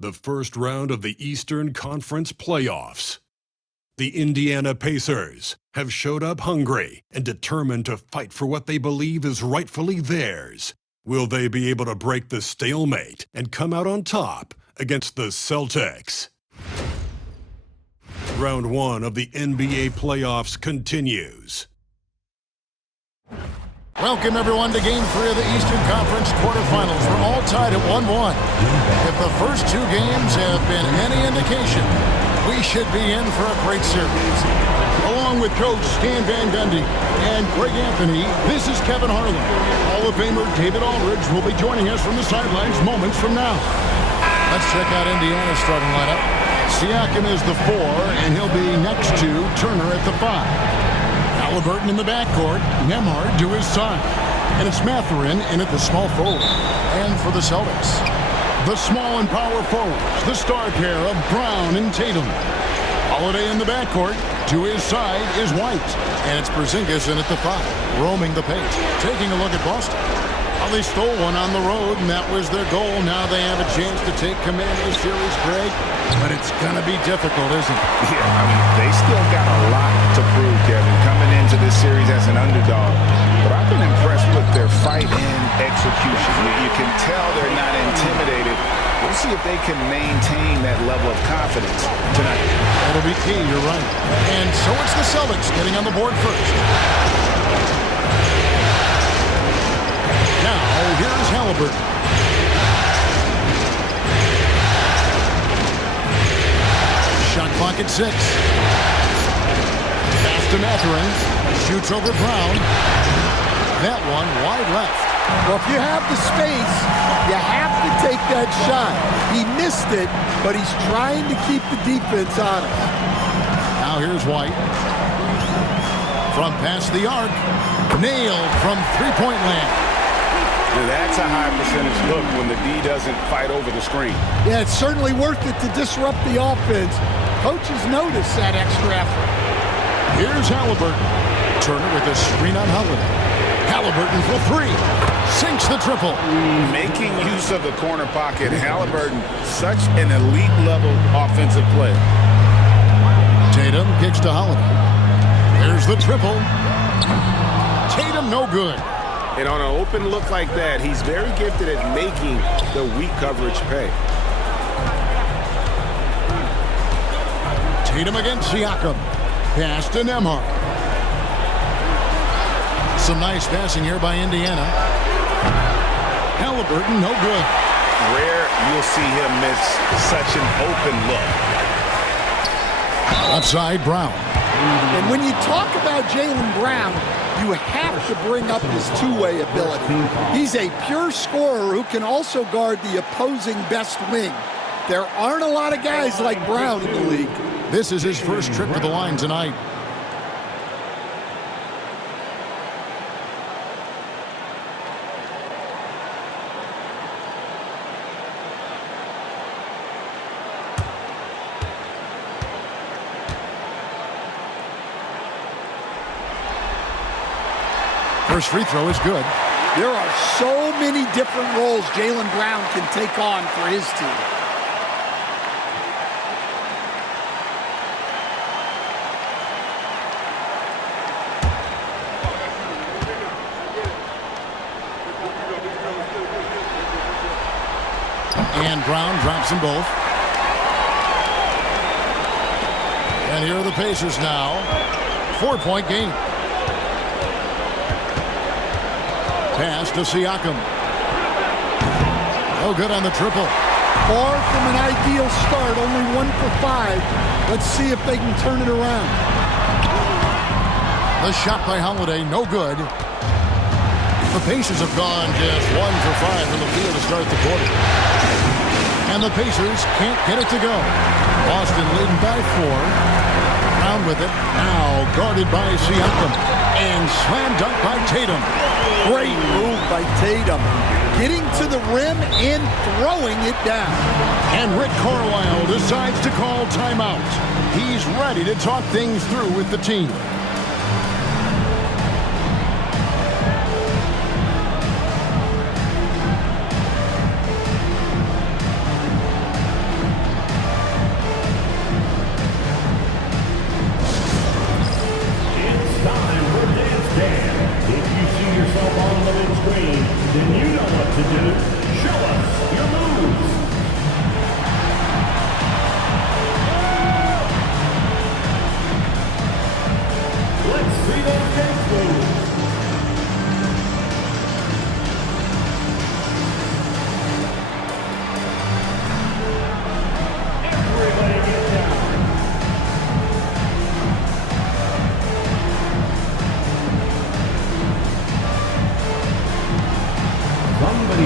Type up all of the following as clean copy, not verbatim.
the first round of the Eastern Conference playoffs. The Indiana Pacers have showed up hungry and determined to fight for what they believe is rightfully theirs. Will they be able to break the stalemate and come out on top against the Celtics? Round 1 of the NBA playoffs continues. Welcome, everyone, to Game 3 of the Eastern Conference quarterfinals. We're all tied at 1-1. If the first two games have been any indication, we should be in for a great series. Along with Coach Stan Van Gundy and Greg Anthony, this is Kevin Harlan. Hall of Famer David Aldridge will be joining us from the sidelines moments from now. Let's check out Indiana's starting lineup. Siakam is the 4, and he'll be next to Turner at the 5. Halliburton in the backcourt, Nembhard to his side. And it's Mathurin in at the small forward. And for the Celtics, the small and power forwards, the star pair of Brown and Tatum. Holiday in the backcourt, to his side is White. And it's Porzingis in at the 5, roaming the paint. Taking a look at Boston. Well, they stole one on the road, and that was their goal. Now they have a chance to take command of the series, Greg. But it's going to be difficult, isn't it? Yeah, I mean, they still got a lot to prove, Kevin, coming into this series as an underdog. But I've been impressed with their fight and execution. You can tell they're not intimidated. We'll see if they can maintain that level of confidence tonight. That'll be key, you're right. And so it's the Celtics getting on the board first. Now, here's Halliburton. Shot clock at 6. Pass to Mathurin. Shoots over Brown. That one wide left. Well, if you have the space, you have to take that shot. He missed it, but he's trying to keep the defense honest. Now here's White. From past the arc. Nailed from three-point land. Now that's a high percentage look when the D doesn't fight over the screen. Yeah, it's certainly worth it to disrupt the offense. Coaches notice that extra effort. Here's Halliburton. Turner with a screen on Holiday. Halliburton for 3. Sinks the triple. Making use of the corner pocket. Halliburton, such an elite level offensive player. Tatum kicks to Holiday. There's the triple. Tatum no good. And on an open look like that, he's very gifted at making the weak coverage pay. Tatum against Siakam. Pass to Nembhard. Some nice passing here by Indiana. Halliburton, no good. Rare you'll see him miss such an open look. Outside Brown. And when you talk about Jaylen Brown, you have to bring up his two-way ability. He's a pure scorer who can also guard the opposing best wing. There aren't a lot of guys like Brown in the league. This is his first trip to the line tonight. First free throw is good. There are so many different roles Jaylen Brown can take on for his team. And Brown drops them both. And here are the Pacers now. 4-point game. Pass to Siakam. No good on the triple. Far from an ideal start, only 1 for 5. Let's see if they can turn it around. The shot by Holiday, no good. The Pacers have gone just 1 for 5 from the field to start the quarter. And the Pacers can't get it to go. Boston leading by 4. Brown with it. Now guarded by Siakam. And slam dunk by Tatum. Great move by Tatum. Getting to the rim and throwing it down. And Rick Carlisle decides to call timeout. He's ready to talk things through with the team.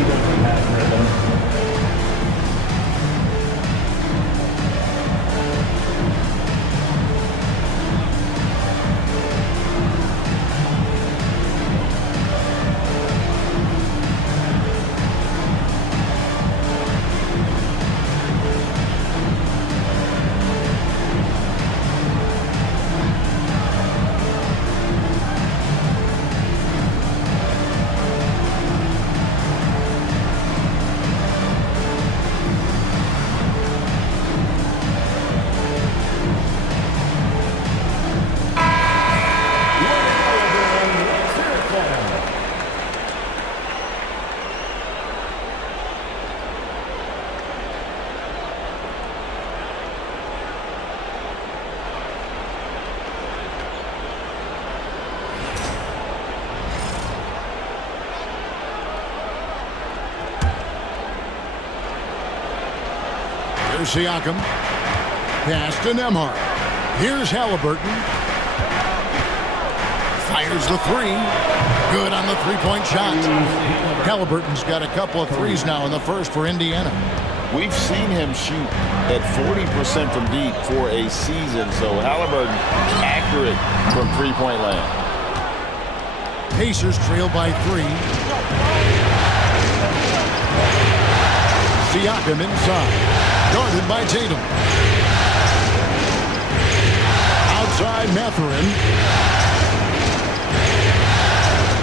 doesn't have rhythm. Here's Siakam. Pass to Nembhard. Here's Halliburton. Fires the three. Good on the three-point shot. Halliburton's got a couple of threes now in the first for Indiana. We've seen him shoot at 40% from deep for a season, so Halliburton accurate from three-point land. Pacers trail by 3. Siakam inside. Guarded by Tatum. Outside Mathurin.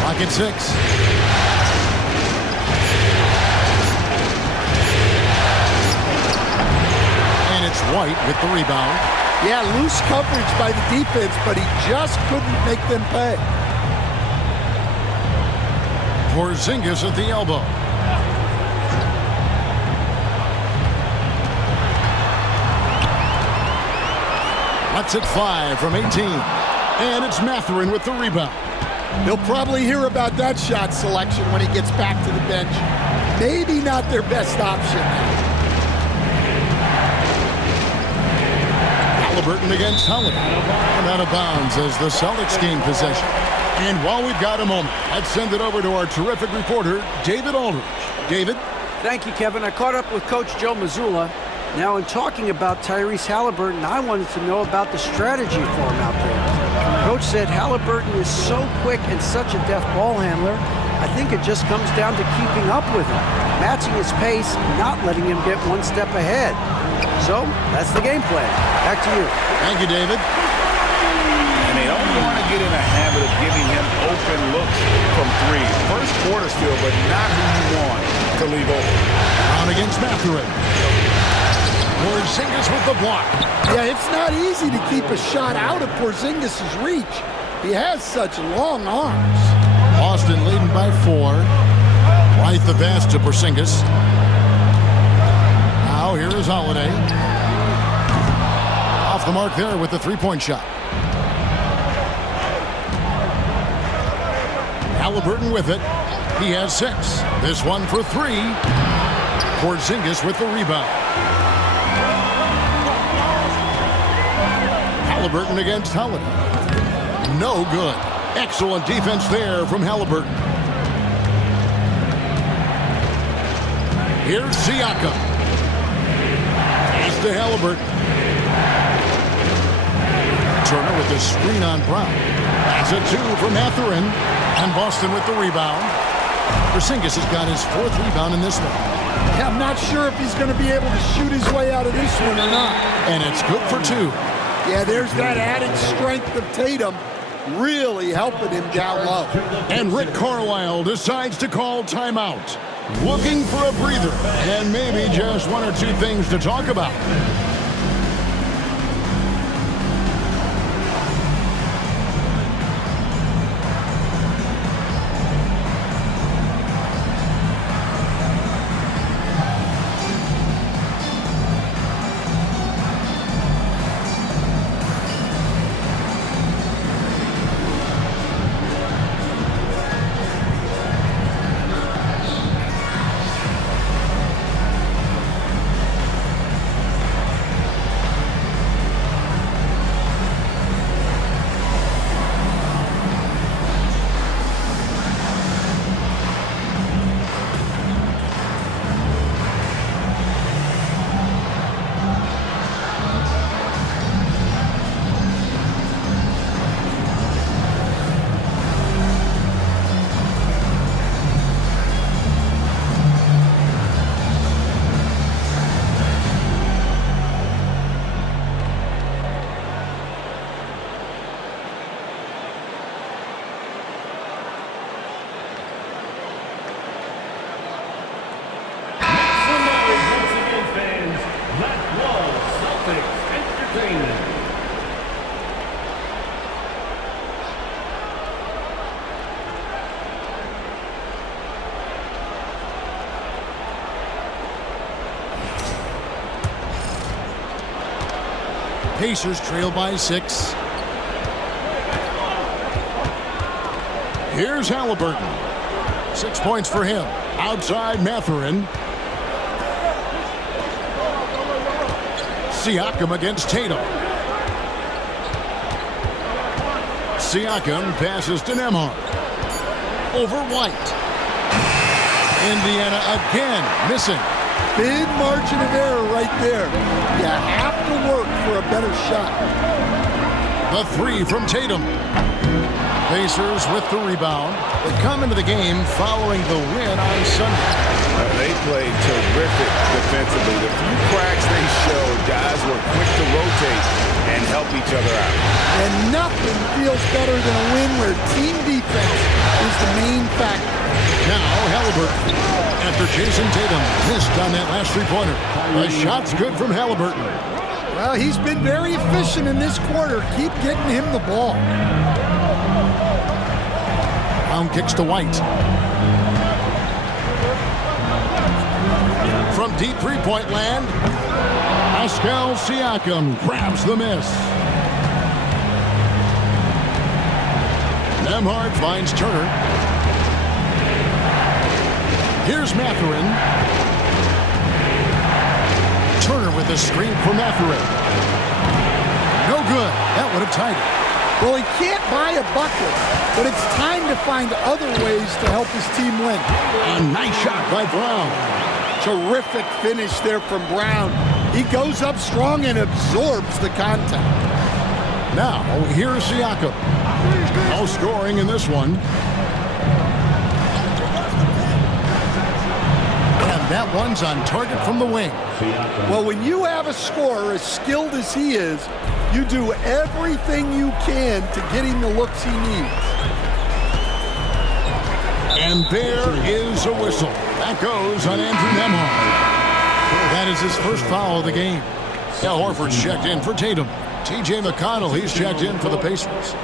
Pocket 6. And it's White with the rebound. Yeah, loose coverage by the defense, but he just couldn't make them pay. Porzingis at the elbow. Lets it fly from 18. And it's Mathurin with the rebound. He'll probably hear about that shot selection when he gets back to the bench. Maybe not their best option. Halliburton against Holiday. And out of bounds as the Celtics gain possession. And while we've got a moment, let's send it over to our terrific reporter, David Aldridge. David? Thank you, Kevin. I caught up with Coach Joe Mazzulla. Now, in talking about Tyrese Halliburton, I wanted to know about the strategy for him out there. Coach said Halliburton is so quick and such a deft ball handler, I think it just comes down to keeping up with him, matching his pace, not letting him get one step ahead. So, that's the game plan. Back to you. Thank you, David. And they don't want to get in a habit of giving him open looks from 3. First quarter still, but not who you want to leave open. On against Mathurin. Porzingis with the block. Yeah, it's not easy to keep a shot out of Porzingis' reach. He has such long arms. Boston leading by 4. Right the pass to Porzingis. Now here is Holiday. Off the mark there with the three-point shot. Halliburton with it. He has 6. This one for 3. Porzingis with the rebound. Halliburton against Holiday. No good. Excellent defense there from Halliburton. Here's Siakam. Pass to Halliburton. Turner with the screen on Brown. That's a 2 from Mathurin. And Boston with the rebound. Porzingis has got his 4th rebound in this one. Yeah, I'm not sure if he's going to be able to shoot his way out of this one or not. And it's good for 2. Yeah, there's that added strength of Tatum really helping him down low. And Rick Carlisle decides to call timeout. Looking for a breather and maybe just 1 or 2 things to talk about. Pacers trail by 6. Here's Halliburton. 6 points for him. Outside Mathurin. Siakam against Tatum. Siakam passes to Nembhard. Over White. Indiana again missing. Big margin of error right there. You have to work for a better shot. The 3 from Tatum. Pacers with the rebound. They come into the game following the win on Sunday. They played terrific defensively. The few cracks they showed, guys were quick to rotate and help each other out. And nothing feels better than a win where team defense is the main factor. Now Halliburton. After Jason Tatum missed on that last three-pointer. The shot's good from Halliburton. Well, he's been very efficient in this quarter. Keep getting him the ball. Brown kicks to White. From deep three-point land, Pascal Siakam grabs the miss. Nembhard finds Turner. Here's Mathurin. Turner with a screen for Mathurin. No good. That would have tied it. Well, he can't buy a bucket, but it's time to find other ways to help his team win. A nice shot by Brown. Terrific finish there from Brown. He goes up strong and absorbs the contact. Now, here's Siakam. No scoring in this one. And that one's on target from the wing. Well, when you have a scorer as skilled as he is, you do everything you can to get him the looks he needs. And there is a whistle. That goes on Andrew Nembhard. That is his first foul of the game. Al Horford's checked in for Tatum. T.J. McConnell, he's checked in for the Pacers.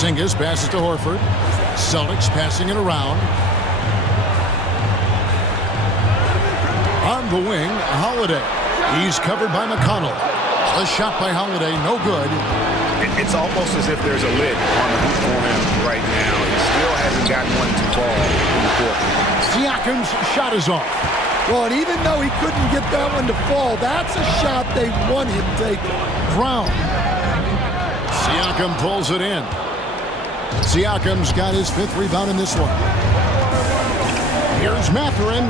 Porzingis passes to Horford. Celtics passing it around. On the wing, Holiday. He's covered by McConnell. A shot by Holiday, no good. It's almost as if there's a lid on the hoop for him right now. He still hasn't gotten one to fall in the court. Siakam's shot is off. Well, and even though he couldn't get that one to fall, that's a shot they want him taking. Brown. Siakam pulls it in. Siakam's got his 5th rebound in this one. Here's Mathurin.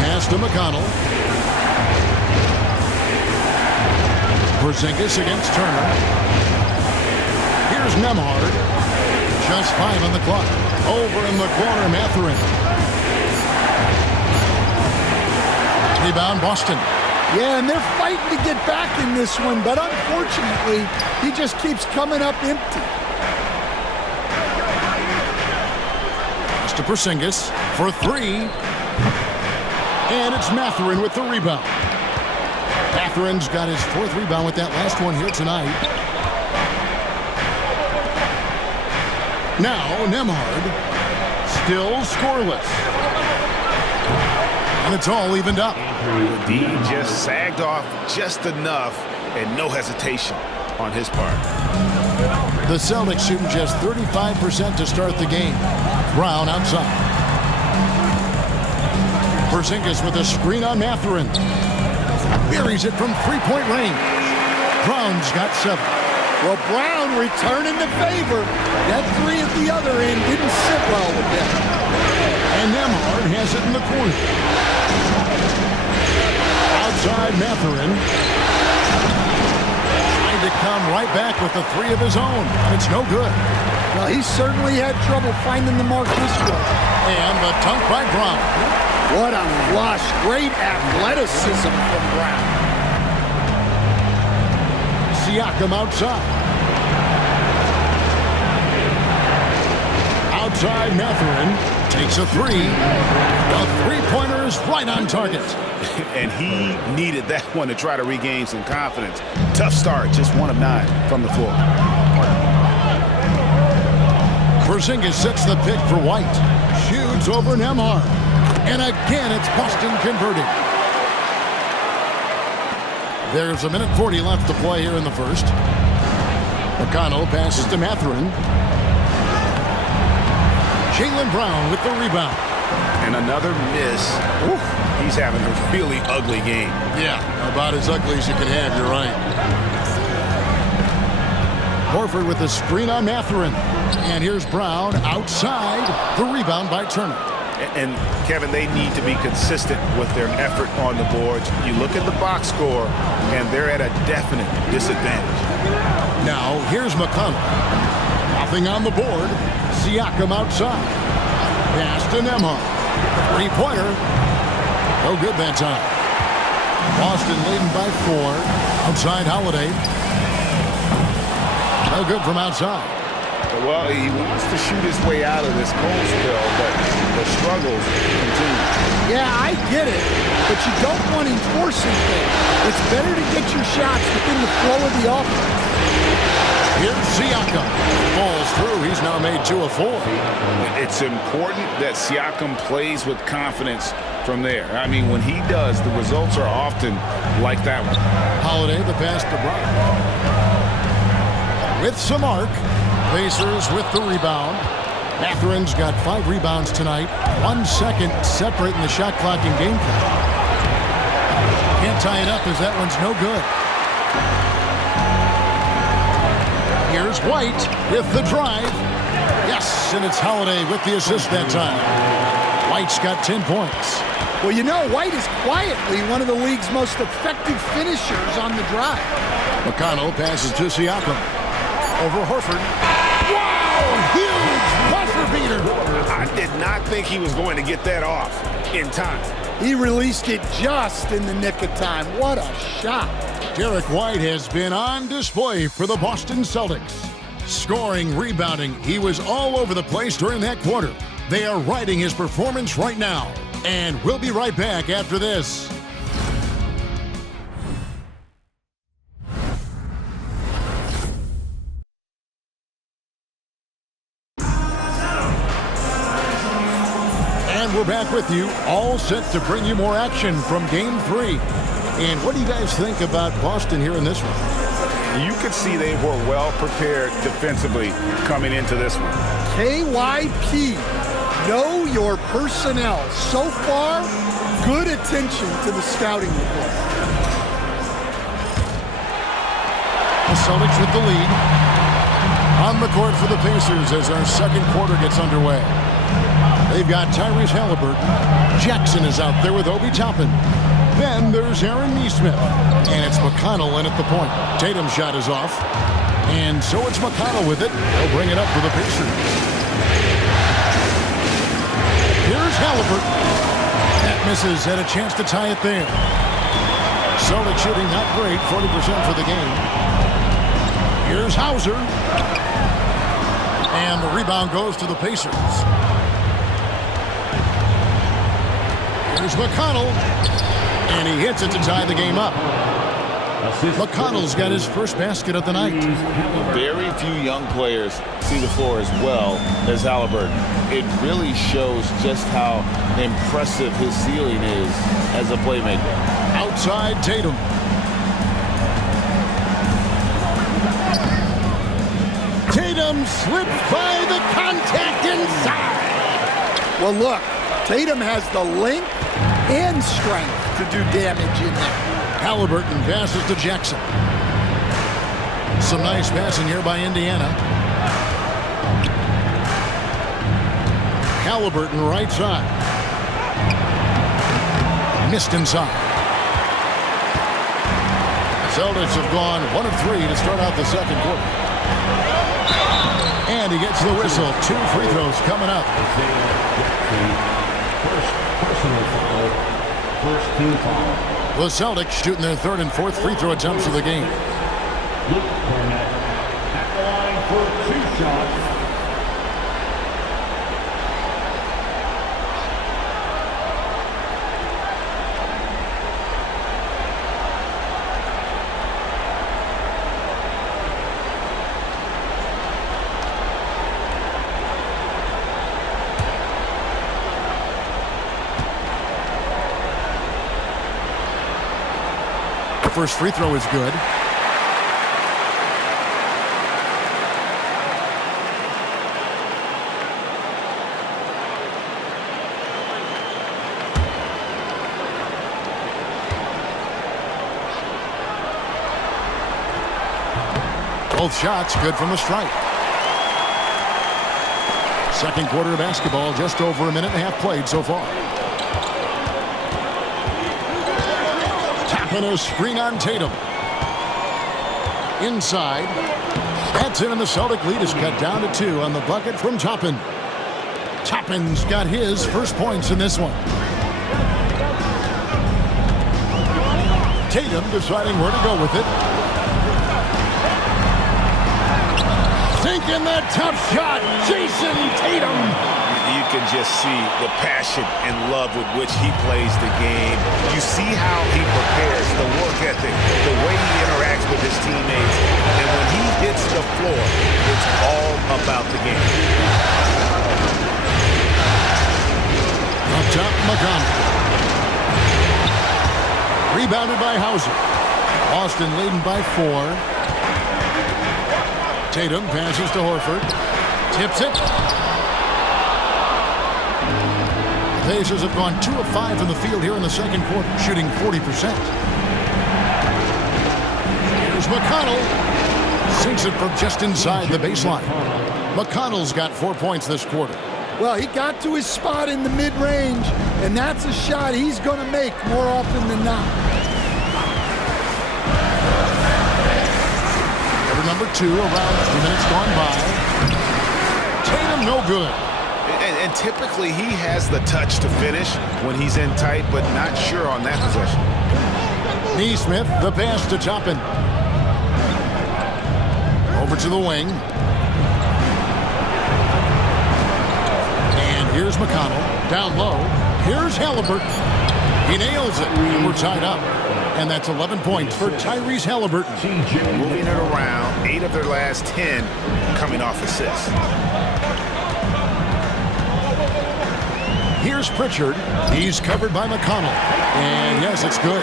Pass to McConnell. Porzingis against Turner. Here's Nembhard. Just 5 on the clock. Over in the corner, Mathurin. Rebound, Boston. Yeah, and they're fighting to get back in this one, but unfortunately, he just keeps coming up empty. To Porzingis for 3. And it's Mathurin with the rebound. Mathurin's got his 4th rebound with that last one here tonight. Now Nembhard, still scoreless. And it's all evened up. D just sagged off just enough and no hesitation on his part. The Celtics shooting just 35% to start the game. Brown outside. Porzingis with a screen on Mathurin. Buries it from 3-point range. Brown's got 7. Well, Brown returning the favor. That 3 at the other end didn't sit well with them. And Nembhard has it in the corner. Outside Mathurin. Trying to come right back with the 3 of his own. It's no good. Well, he certainly had trouble finding the mark this one. And the dunk by Brown. What a flush. Great athleticism from Brown. Siakam outside. Outside Mathurin takes a 3. The 3-pointer is right on target. And he needed that one to try to regain some confidence. Tough start, just 1 of 9 from the floor. Porzingis sets the pick for White. Shoots over Nembhard. And again, it's Boston converting. There's 1:40 left to play here in the first. McConnell passes to Mathurin. Jaylen Brown with the rebound. And another miss. Oof, he's having a really ugly game. Yeah, about as ugly as you can have, you're right. Horford with the screen on Mathurin. And here's Brown outside. The rebound by Turner. And Kevin, they need to be consistent with their effort on the boards. You look at the box score, and they're at a definite disadvantage. Now, here's McConnell. Nothing on the board. Siakam outside. Pass to Nembhard. Three-pointer. No good that time. Boston leading by 4. Outside Holiday. No good from outside. Well, he wants to shoot his way out of this cold spell, but the struggles continue. Yeah, I get it, but you don't want him forcing things. It's better to get your shots within the flow of the offense. Here's Siakam. Falls through. He's now made 2 of 4. It's important that Siakam plays with confidence from there. I mean, when he does, the results are often like that one. Holiday, the pass to Brown. With some arc. Pacers with the rebound. Mathurin's got 5 rebounds tonight. 1 second separating the shot clock and game clock. Can't tie it up as that one's no good. Here's White with the drive. Yes, and it's Holiday with the assist that time. White's got 10 points. Well, you know, White is quietly one of the league's most effective finishers on the drive. McConnell passes to Siakam. Over Horford. Wow! Huge buzzer beater. I did not think he was going to get that off in time. He released it just in the nick of time. What a shot. Derek White has been on display for the Boston Celtics. Scoring, rebounding, he was all over the place during that quarter. They are riding his performance right now. And we'll be right back after this. And we're back with you, all set to bring you more action from Game 3. And what do you guys think about Boston here in this one? You could see they were well prepared defensively coming into this one. KYP, know your personnel. So far, good attention to the scouting report. The Celtics with the lead. On the court for the Pacers as our second quarter gets underway. They've got Tyrese Haliburton. Jackson is out there with Obi Toppin. Then there's Aaron Nesmith. And it's McConnell in at the point. Tatum's shot is off. And so it's McConnell with it. He'll bring it up for the Pacers. Here's Haliburton. That misses. Had a chance to tie it there. Celtics shooting not great. 40% for the game. Here's Hauser. And the rebound goes to the Pacers. Here's McConnell. And he hits it to tie the game up. McConnell's got his first basket of the night. Very few young players see the floor as well as Haliburton. It really shows just how impressive his ceiling is as a playmaker. Outside Tatum. Tatum slips by the contact inside. Well, look, Tatum has the length and strength to do damage in there. Haliburton passes to Jackson. Some nice passing here by Indiana. Haliburton right side. Missed inside. Celtics have gone 1 of 3 to start out the second quarter. And he gets the whistle. 2 free throws coming up. First personal foul. First team foul. The Celtics shooting their 3rd and 4th free throw attempts of the game. Luke Cornett at the line for 2 shots. first free throw is good. Both shots good from the stripe. Second quarter of basketball, just over a minute and a half played so far. Tapping a screen on Tatum. Inside. That's in, and the Celtic lead is cut down to 2 on the bucket from Toppin. Toppin's got his first points in this one. Tatum deciding where to go with it. Sinking that tough shot, Jason Tatum. You can just see the passion and love with which he plays the game. You see how he prepares, the work ethic, the way he interacts with his teammates. And when he hits the floor, it's all about the game. Up top, McConnell. Rebounded by Hauser. Boston leading by 4. Tatum passes to Horford. Tips it. The Pacers have gone 2 of 5 from the field here in the second quarter, shooting 40%. Here's McConnell. Sinks it from just inside the baseline. McConnell's got 4 points this quarter. Well, he got to his spot in the mid-range, and that's a shot he's going to make more often than not. Number 2, around 3 minutes gone by. Tatum no good. And typically he has the touch to finish when he's in tight, but not sure on that possession. Neesmith, the pass to Toppin. Over to the wing. And here's McConnell. Down low. Here's Halliburton. He nails it. And we're tied up. And that's 11 points for Tyrese Halliburton. Moving it around, 8 of their last 10 coming off assists. Here's Pritchard. He's covered by McConnell. And yes, it's good.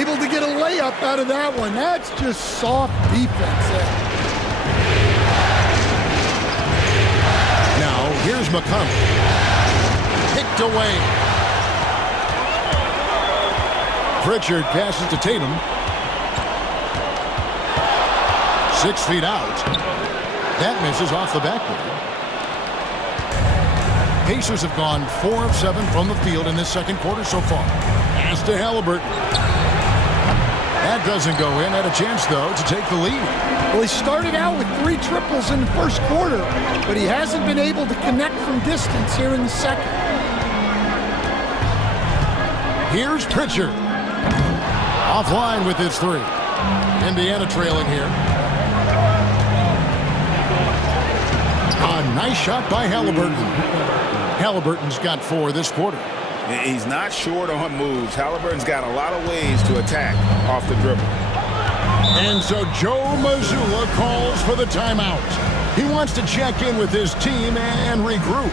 Able to get a layup out of that one. That's just soft defense. Now, here's McConnell. Picked away. Pritchard passes to Tatum. 6 feet out. That misses off the backboard. Pacers have gone 4 of 7 from the field in this second quarter so far. Pass to Halliburton. That doesn't go in. Had a chance, though, to take the lead. Well, he started out with 3 triples in the first quarter, but he hasn't been able to connect from distance here in the second. Here's Pritchard. Offline with his 3. Indiana trailing here. A nice shot by Halliburton. Halliburton's got 4 this quarter. He's not short on moves. Halliburton's got a lot of ways to attack off the dribble. And so Joe Mazzulla calls for the timeout. He wants to check in with his team and regroup.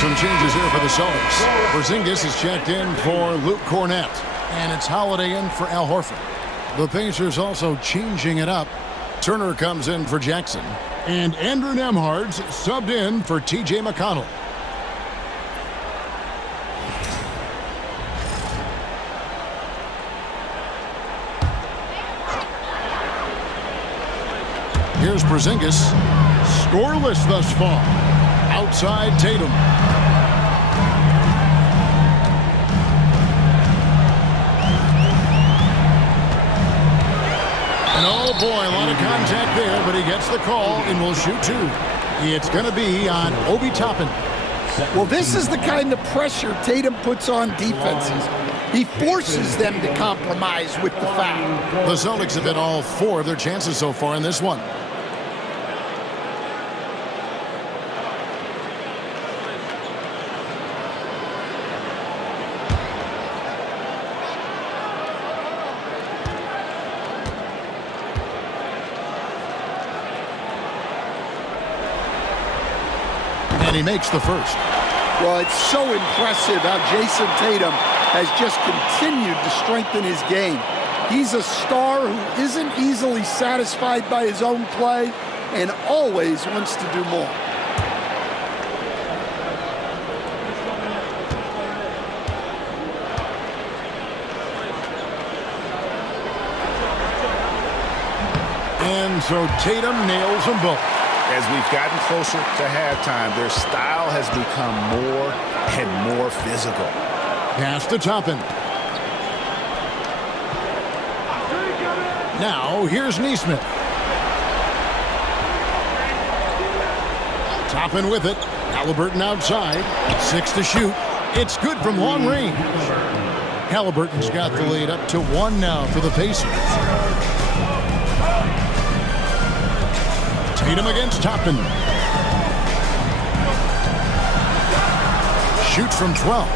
some changes here for the Celtics. Porzingis is checked in for Luke Cornett. And it's Holiday in for Al Horford. The Pacers also changing it up. Turner comes in for Jackson. And Andrew Nembhard's subbed in for T.J. McConnell. Here's Porzingis. Scoreless thus far. Outside Tatum. And oh boy, a lot of contact there, but he gets the call and will shoot two. It's going to be on Obi Toppin. Well, this is the kind of pressure Tatum puts on defenses. He forces them to compromise with the foul. The Celtics have hit all four of their chances so far in this one. And he makes the first. Well, it's so impressive how Jason Tatum has just continued to strengthen his game. He's a star who isn't easily satisfied by his own play and always wants to do more. And so Tatum nails them both. As we've gotten closer to halftime, their style has become more and more physical. Pass to Toppin. Now, here's Nesmith. Toppin with it. Halliburton outside. 6 to shoot. It's good from long range. Halliburton's got the lead up to 1 now for the Pacers. Tatum against Toppin. Shoots from 12.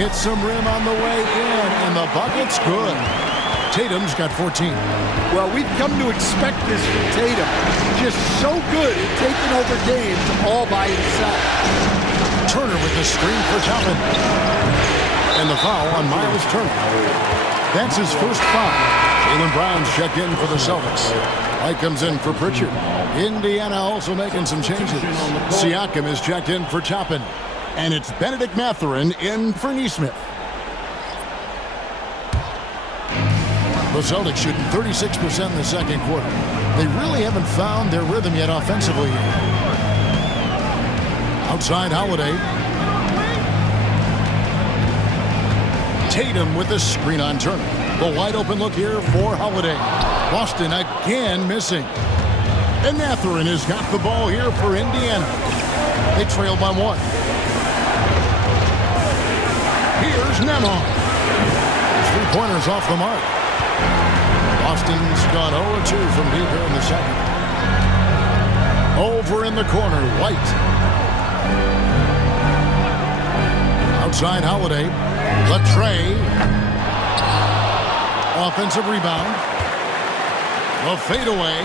Hits some rim on the way in, and the bucket's good. Tatum's got 14. Well, we've come to expect this from Tatum. Just so good at taking over games all by himself. Turner with the screen for Toppin. And the foul on Miles Turner. That's his first foul. Jaylen Brown's checked in for the Celtics. White comes in for Pritchard. Indiana also making some changes. Siakam is checked in for Toppin. And it's Benedict Mathurin in for Nesmith. The Celtics shooting 36% in the second quarter. They really haven't found their rhythm yet offensively. Outside Holiday. Tatum with the screen on Turner. The wide open look here for Holiday. Boston again missing. And Mathurin has got the ball here for Indiana. They trail by 1. Here's Nembhard. 3-pointers off the mark. Boston's gone 0-2 from deep here in the second. Over in the corner, White. Outside Holiday. Latrey. Offensive rebound. A fadeaway.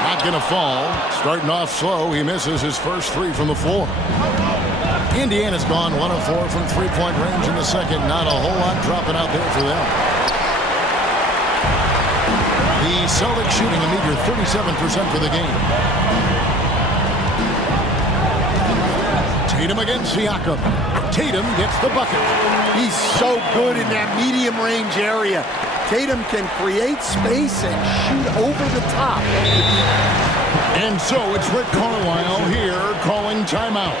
Not going to fall. Starting off slow. He misses his first 3 from the floor. Indiana's gone 1 of 4 from 3-point range in the second. Not a whole lot dropping out there for them. The Celtics shooting a meager 37% for the game. Tatum against Siakam. Tatum gets the bucket. He's so good in that medium range area. Tatum can create space and shoot over the top. And so it's Rick Carlisle here calling timeout.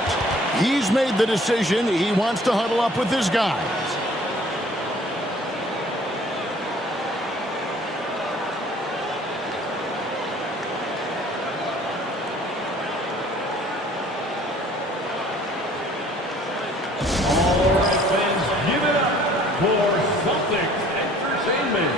He's made the decision. He wants to huddle up with his guys. All right, fans, give it up for Celtics Entertainment.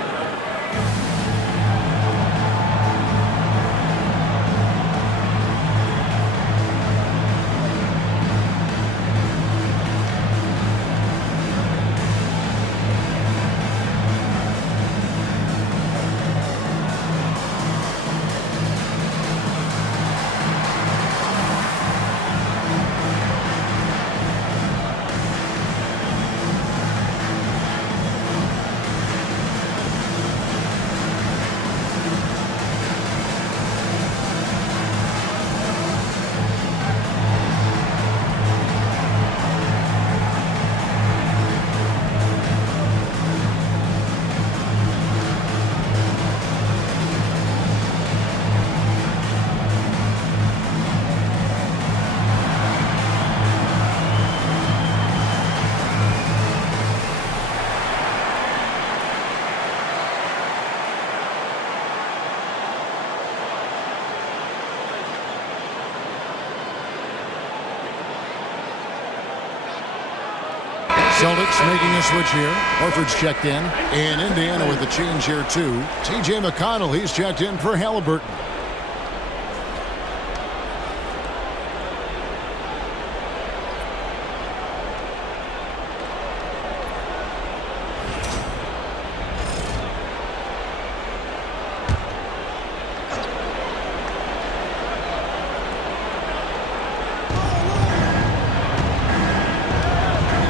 Celtics making a switch here. Horford's checked in. And Indiana with a change here, too. T.J. McConnell, he's checked in for Halliburton.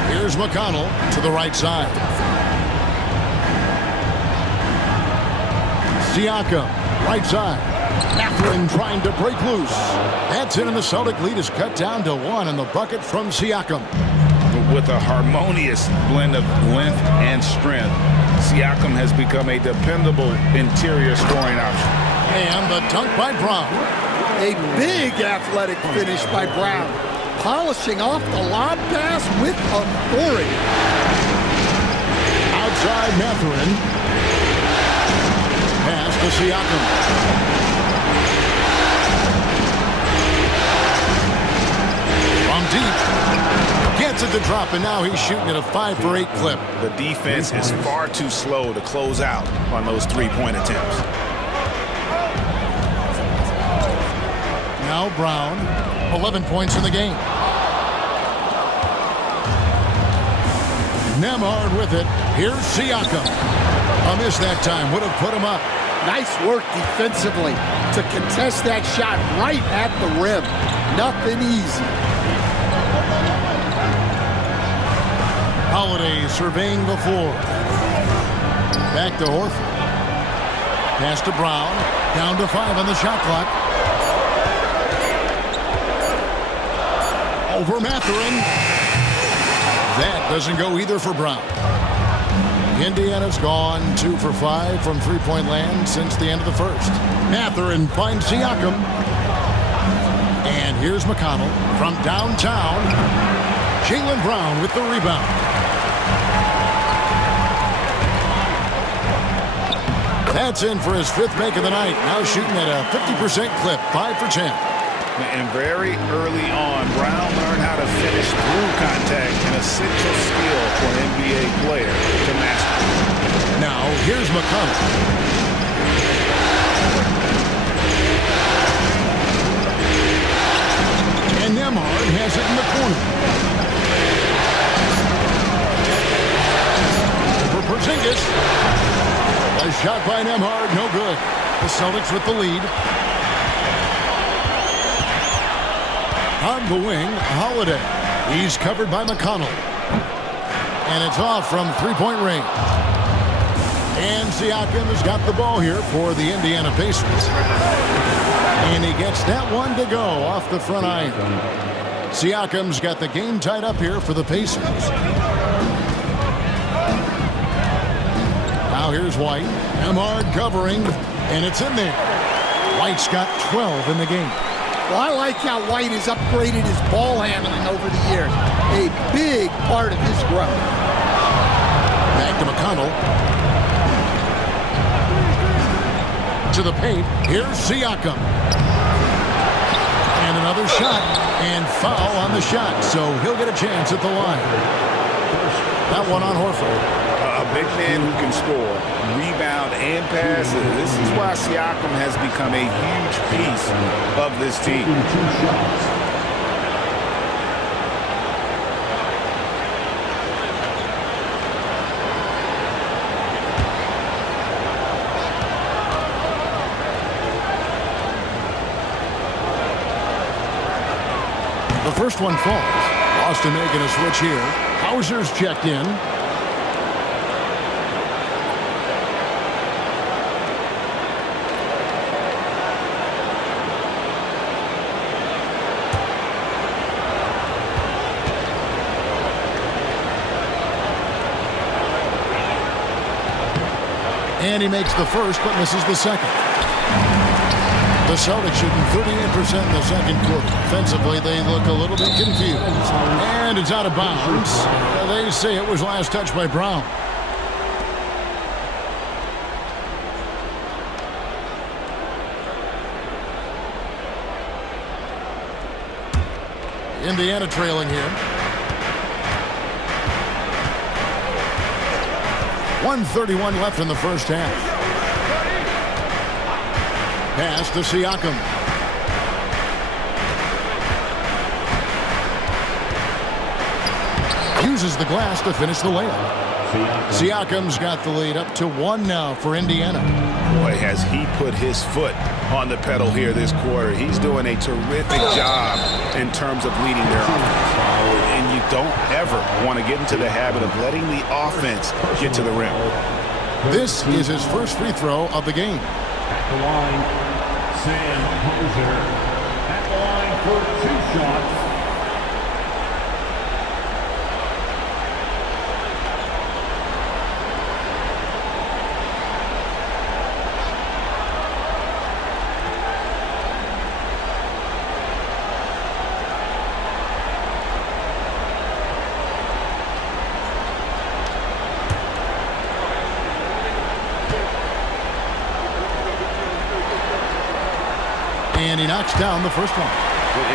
Here's McConnell to the right side. Siakam, right side. Mathurin trying to break loose. That's in, and the Celtic lead is cut down to 1 in the bucket from Siakam. With a harmonious blend of length and strength, Siakam has become a dependable interior scoring option. And the dunk by Brown. A big athletic finish by Brown, polishing off the lob pass with authority. Outside Mathurin. Pass to Siakam. From deep. Gets it to drop, and now he's shooting at a 5-for-8 clip. The defense is far too slow to close out on those three-point attempts. Now Brown, 11 points in the game. Nembhard with it. Here's Siakam. A miss that time. Would have put him up. Nice work defensively to contest that shot right at the rim. Nothing easy. Holiday surveying the floor. Back to Horford. Pass to Brown. Down to 5 on the shot clock. Over Mathurin. That doesn't go either for Brown. Indiana's gone 2 for 5 from three-point land since the end of the first. Mathurin finds Siakam. And here's McConnell from downtown. Jaylen Brown with the rebound. That's in for his 5th make of the night. Now shooting at a 50% clip, 5 for 10. And very early on, Brown learned how to finish through contact, an essential skill for an NBA player to master. Now, here's McConnell. And Nembhard has it in the corner. For Porzingis. A shot by Nembhard, no good. The Celtics with the lead. On the wing, Holiday. He's covered by McConnell. And it's off from three-point range. And Siakam has got the ball here for the Indiana Pacers. And he gets that one to go off the front iron. Siakam's got the game tied up here for the Pacers. Now here's White. Nembhard covering, and it's in there. White's got 12 in the game. Well, I like how White has upgraded his ball handling over the years. A big part of his growth. Back to McConnell. To the paint. Here's Siakam. And another shot. And foul on the shot. So he'll get a chance at the line. That one on Horford. A big man who can score, rebound, and pass. This is why Siakam has become a huge piece of this team. The first one falls. Boston making a switch here. Hauser's checked in. And he makes the first, but misses the second. The Celtics shooting 38% in the second quarter. Defensively, they look a little bit confused. And it's out of bounds. They say it was last touched by Brown. Indiana trailing here. 1:31 left in the first half. Pass to Siakam. Uses the glass to finish the layup. Siakam's got the lead up to 1 now for Indiana. Boy, has he put his foot on the pedal here this quarter. He's doing a terrific job in terms of leading their offense. And you don't ever want to get into the habit of letting the offense get to the rim. This is his first free throw of the game. At the line, Sam Hauser. At the line for 2 shots. And he knocks down the first one.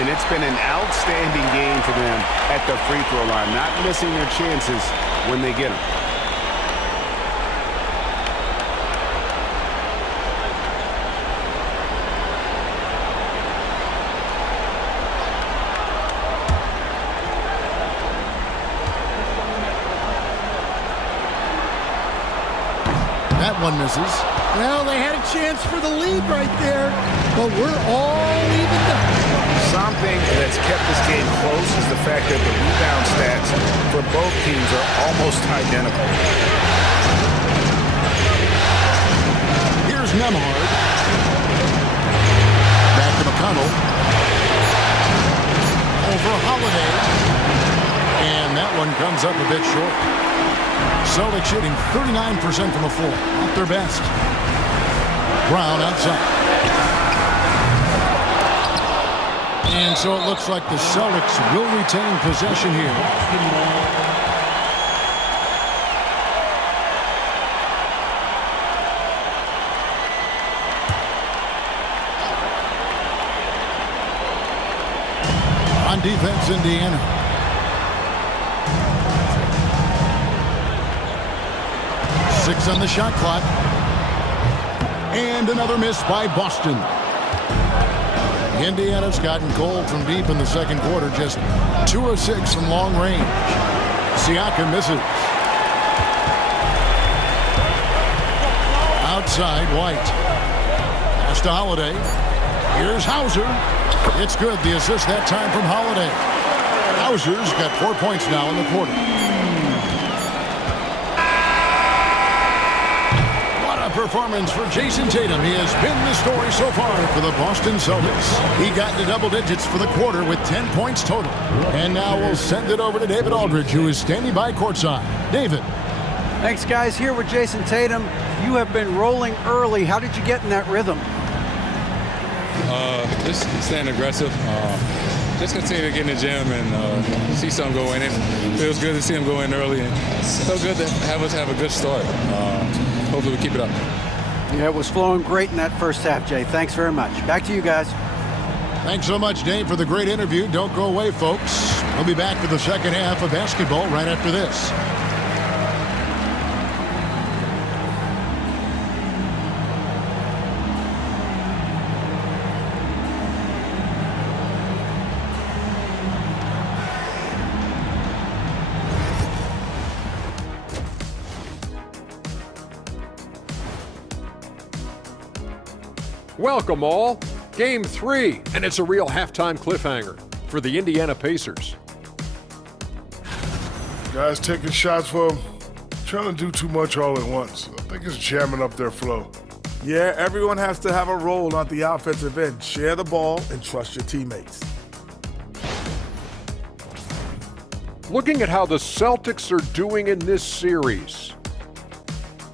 And it's been an outstanding game for them at the free throw line, not missing their chances when they get them. That one misses. Well, they had a chance for the lead right there, but we're all even up. Something that's kept this game close is the fact that the rebound stats for both teams are almost identical. Here's Nembhard. Back to McConnell. Over Holiday. And that one comes up a bit short. Celtics shooting 39% from the floor. At their best. Brown outside. And so it looks like the Celtics will retain possession here. On defense, Indiana. Six on the shot clock. And another miss by Boston. Indiana's gotten cold from deep in the second quarter. Just 2 of 6 from long range. Siakam misses. Outside, White. Pass to Holiday. Here's Hauser. It's good. The assist that time from Holiday. Hauser's got 4 points now in the quarter. Performance for Jason Tatum. He has been the story so far for the Boston Celtics. He got into double digits for the quarter with 10 points total. And now we'll send it over to David Aldridge, who is standing by courtside. David. Thanks, guys. Here with Jason Tatum. You have been rolling early. How did you get in that rhythm? Just staying aggressive. Just continue to get in the gym and see something go in. It feels good to see him go in early. And so good to have us have a good start. Hopefully we keep it up. Yeah, it was flowing great in that first half, Jay. Thanks very much. Back to you guys. Thanks so much, Dave, for the great interview. Don't go away, folks. We'll be back for the second half of basketball right after this. Welcome all. Game 3, and it's a real halftime cliffhanger for the Indiana Pacers. Guys taking shots for trying to do too much all at once. I think it's jamming up their flow. Yeah, everyone has to have a role on the offensive end. Share the ball and trust your teammates. Looking at how the Celtics are doing in this series,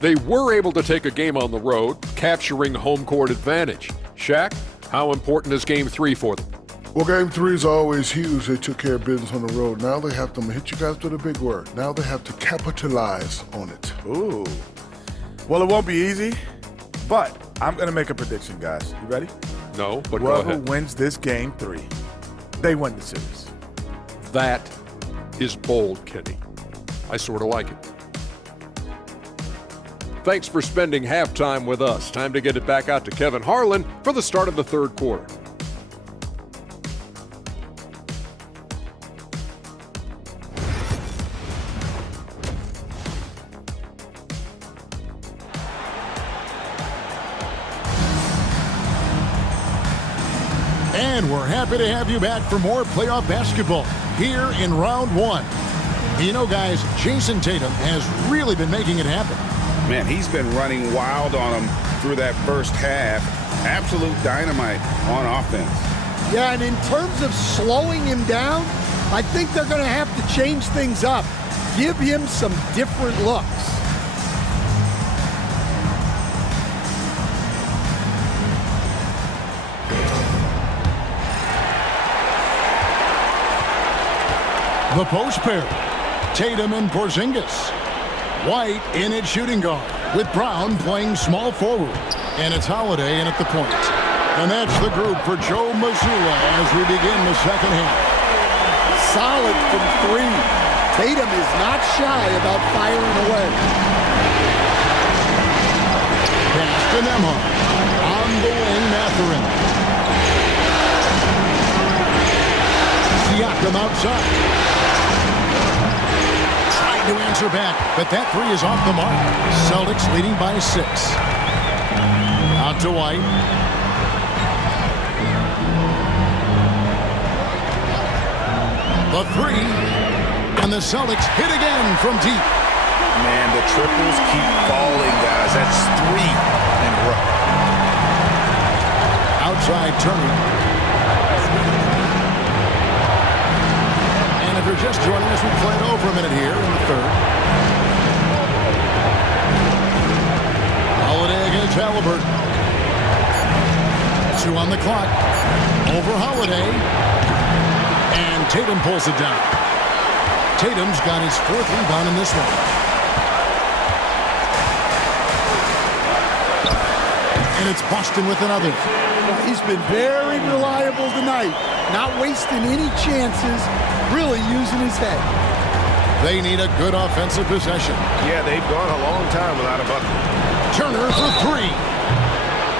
they were able to take a game on the road, capturing home court advantage. Shaq, how important is Game 3 for them? Well, Game 3 is always huge. They took care of business on the road. Now they have to hit you guys with a big word. Now they have to capitalize on it. Ooh. Well, it won't be easy, but I'm going to make a prediction, guys. You ready? No, but go Whoever ahead. wins this Game 3, they win the series. That is bold, Kenny. I sort of like it. Thanks for spending halftime with us. Time to get it back out to Kevin Harlan for the start of the third quarter. And we're happy to have you back for more playoff basketball here in round one. You know, guys, Jason Tatum has really been making it happen. Man, he's been running wild on him through that first half. Absolute dynamite on offense. Yeah, and in terms of slowing him down, I think they're going to have to change things up. Give him some different looks. The post pair, Tatum and Porzingis. White in at shooting guard, with Brown playing small forward. And it's Holiday in at the point. And that's the group for Joe Mazzulla as we begin the second half. Solid from three. Tatum is not shy about firing away. Pass to Nembhard. On the wing, Mathurin. Siakam outside. To answer back, but that three is off the mark. Celtics leading by 6. Out to White. The three, and the Celtics hit again from deep. Man, the triples keep falling, guys. That's 3 in a row. Outside Turner. If you're just joining us, we've played over a minute here in the third. Holiday against Halliburton. 2 on the clock. Over Holiday. And Tatum pulls it down. Tatum's got his 4th rebound in this one. And it's Boston with another. He's been very reliable tonight. Not wasting any chances. Really using his head. They need a good offensive possession. Yeah, they've gone a long time without a bucket. Turner for 3.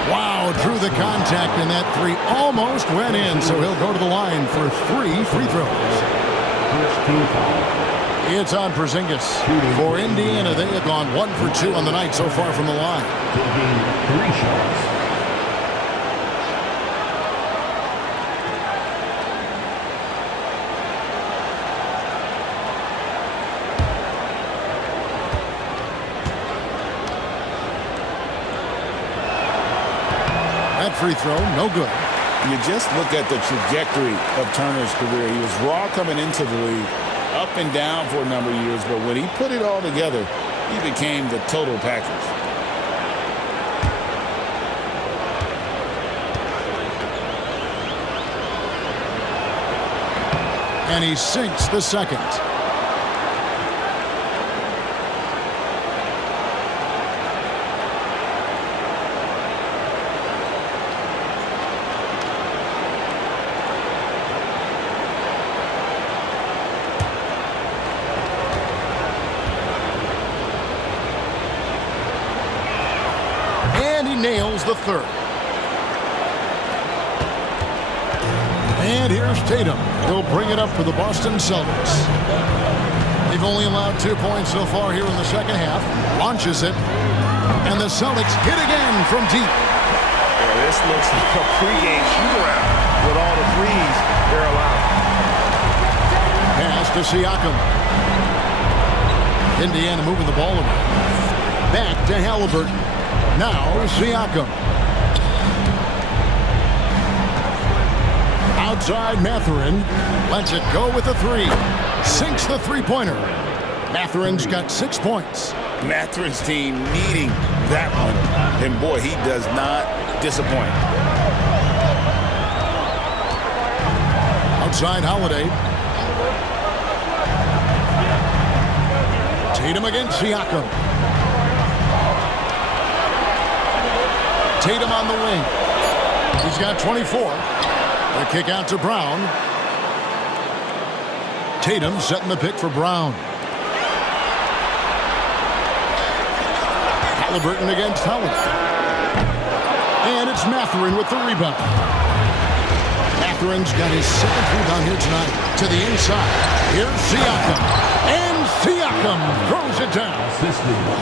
Wow, drew the contact, and that 3 almost went in, so he'll go to the line for 3 free throws. It's on Porzingis. For Indiana, they have gone 1 for 2 on the night so far from the line. Taking 3 shots. Free throw, no good. You just look at the trajectory of Turner's career. He was raw coming into the league, up and down for a number of years, but when he put it all together, he became the total package. And he sinks the second. Nails the third. And here's Tatum. He'll bring it up for the Boston Celtics. They've only allowed 2 points so far here in the second half. Launches it. And the Celtics hit again from deep. Yeah, this looks like a pregame shoot-around with all the threes they're allowed. Pass to Siakam. Indiana moving the ball around. Back to Halliburton. Now Siakam. Outside Mathurin. Lets it go with a 3. Sinks the three-pointer. Mathurin's got 6 points. Mathurin's team needing that one. And boy, he does not disappoint. Outside Holiday. Tatum against Siakam. Tatum on the wing. He's got 24. The kick out to Brown. Tatum setting the pick for Brown. Halliburton against Holiday. And it's Mathurin with the rebound. Matherin's got his 7th rebound here tonight. To the inside. Here's Siakam. And Siakam throws it down.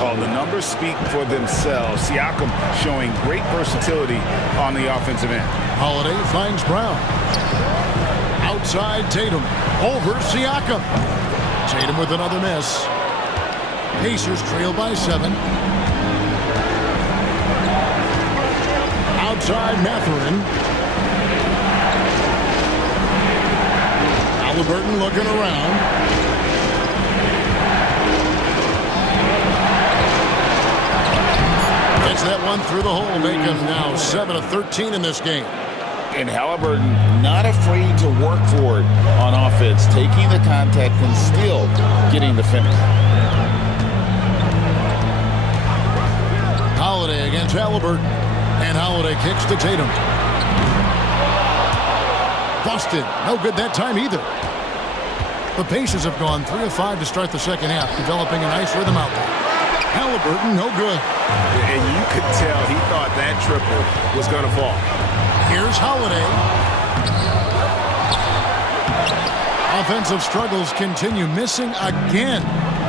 Oh, the numbers speak for themselves. Siakam showing great versatility on the offensive end. Holiday finds Brown. Outside Tatum. Over Siakam. Tatum with another miss. Pacers trail by 7. Outside Mathurin. Halliburton looking around. Gets that one through the hole, making now 7 of 13 in this game. And Halliburton not afraid to work for it on offense, taking the contact and still getting the finish. Holiday against Halliburton. And Holiday kicks to Tatum. Busted. No good that time either. The Pacers have gone 3 of 5 to start the second half, developing a nice rhythm out there. Halliburton, no good. And you could tell he thought that triple was going to fall. Here's Holiday. Offensive struggles continue, missing again.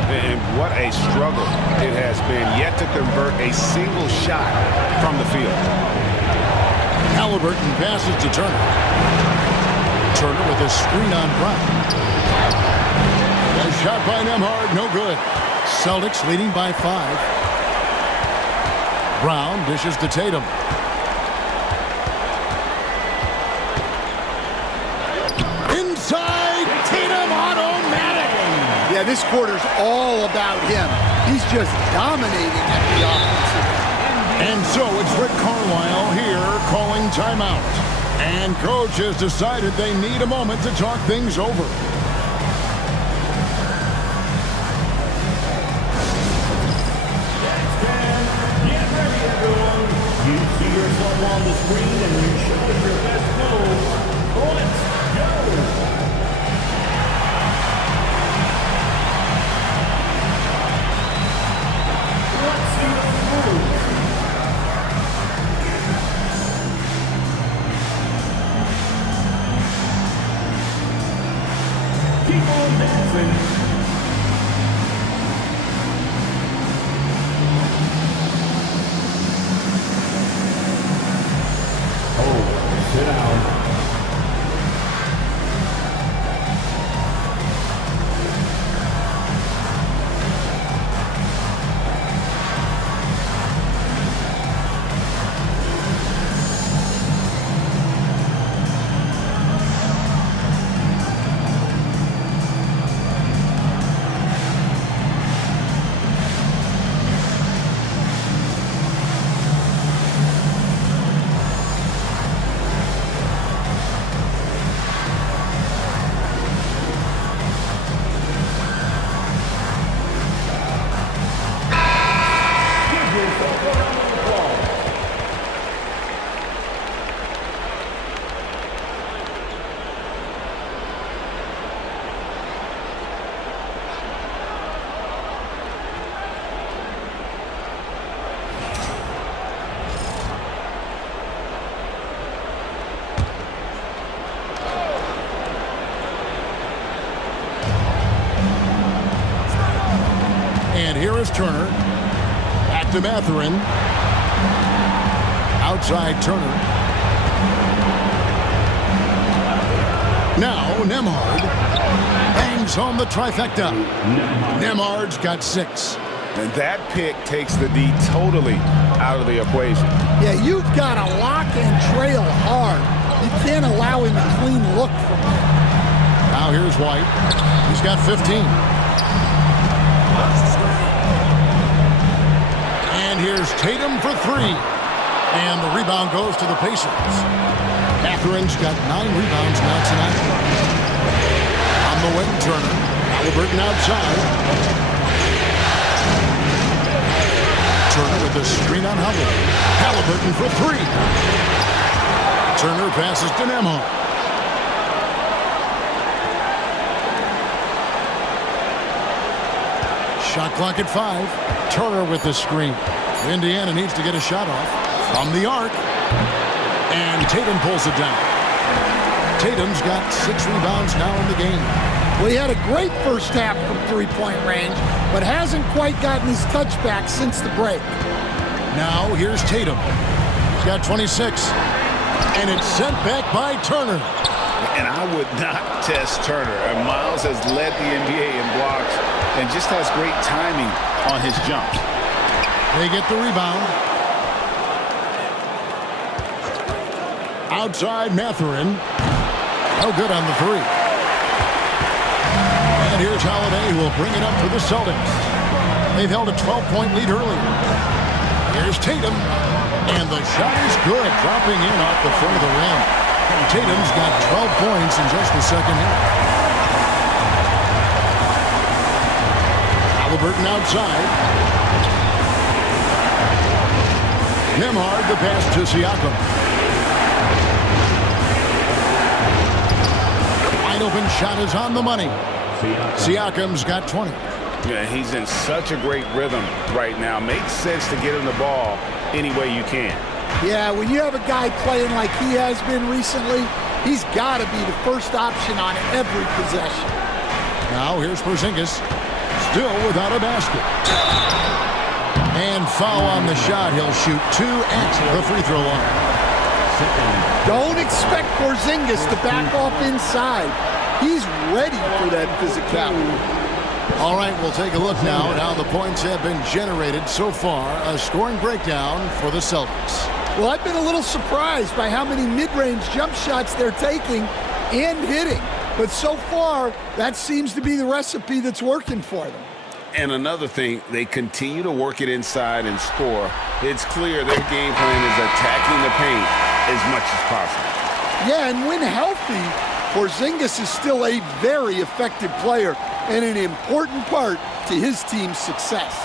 And what a struggle it has been, yet to convert a single shot from the field. Halliburton passes to Turner. Turner with a screen on Brown. A shot by Nembhard, no good. Celtics leading by 5. Brown dishes to Tatum. Inside, Tatum automatic. Yeah, this quarter's all about him. He's just dominating at the offensive end. And so it's Rick Carlisle here calling timeout. And coach has decided they need a moment to talk things over. Get ready, everyone. You see yourself on the screen and you show us your best move. Let's go. Let's see the move. Keep on dancing. Sit down. And here is Turner. Back to Mathurin. Outside Turner. Now Nembhard bangs home the trifecta. Nembhard's got 6. And that pick takes the D totally out of the equation. Yeah, you've got to lock and trail hard. You can't allow him a clean look from him. Now here's White. He's got 15. And here's Tatum for 3. And the rebound goes to the Pacers. Mathurin's got 9 rebounds now tonight. On the wing, Turner. Halliburton outside. Turner with a screen on Holiday. Halliburton for 3. Turner passes to Nembhard. Shot clock at 5. Turner with the screen. Indiana needs to get a shot off from the arc. And Tatum pulls it down. Tatum's got 6 rebounds now in the game. Well, he had a great first half from three-point range, but hasn't quite gotten his touchback since the break. Now here's Tatum. He's got 26. And it's sent back by Turner. And I would not test Turner. Miles has led the NBA in blocks and just has great timing on his jumps. They get the rebound. Outside Mathurin. No good on the three. And here's Holiday, who will bring it up for the Celtics. They've held a 12-point lead earlier. Here's Tatum. And the shot is good, dropping in off the front of the rim. Tatum's got 12 points in just the second half. Halliburton outside. Nembhard the pass to Siakam. Wide open shot is on the money. Siakam's got 20. Yeah, he's in such a great rhythm right now. Makes sense to get him the ball any way you can. Yeah, when you have a guy playing like he has been recently, he's got to be the first option on every possession. Now here's Porzingis, still without a basket. And foul on the shot. He'll shoot 2 at the free throw line. Don't expect Porzingis to back off inside. He's ready for that physicality. All right, we'll take a look now at how the points have been generated so far. A scoring breakdown for the Celtics. Well, I've been a little surprised by how many mid-range jump shots they're taking and hitting. But so far, that seems to be the recipe that's working for them. And another thing, they continue to work it inside and score. It's clear their game plan is attacking the paint as much as possible. Yeah, and when healthy, Porzingis is still a very effective player and an important part to his team's success.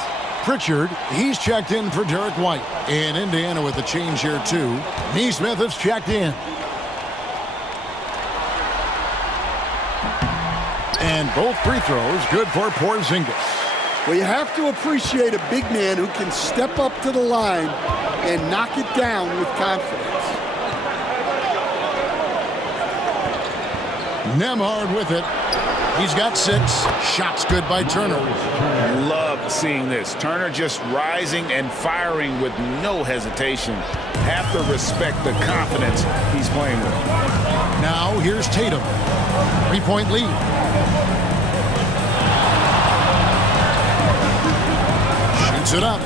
Pritchard, he's checked in for Derek White. And Indiana with a change here, too. Nesmith has checked in. And both free throws good for Porzingis. Well, you have to appreciate a big man who can step up to the line and knock it down with confidence. Nembhard with it. He's got 6. Shots good by Turner. Love seeing this. Turner just rising and firing with no hesitation. Have to respect the confidence he's playing with. Now here's Tatum. 3-point lead. Shoots it up.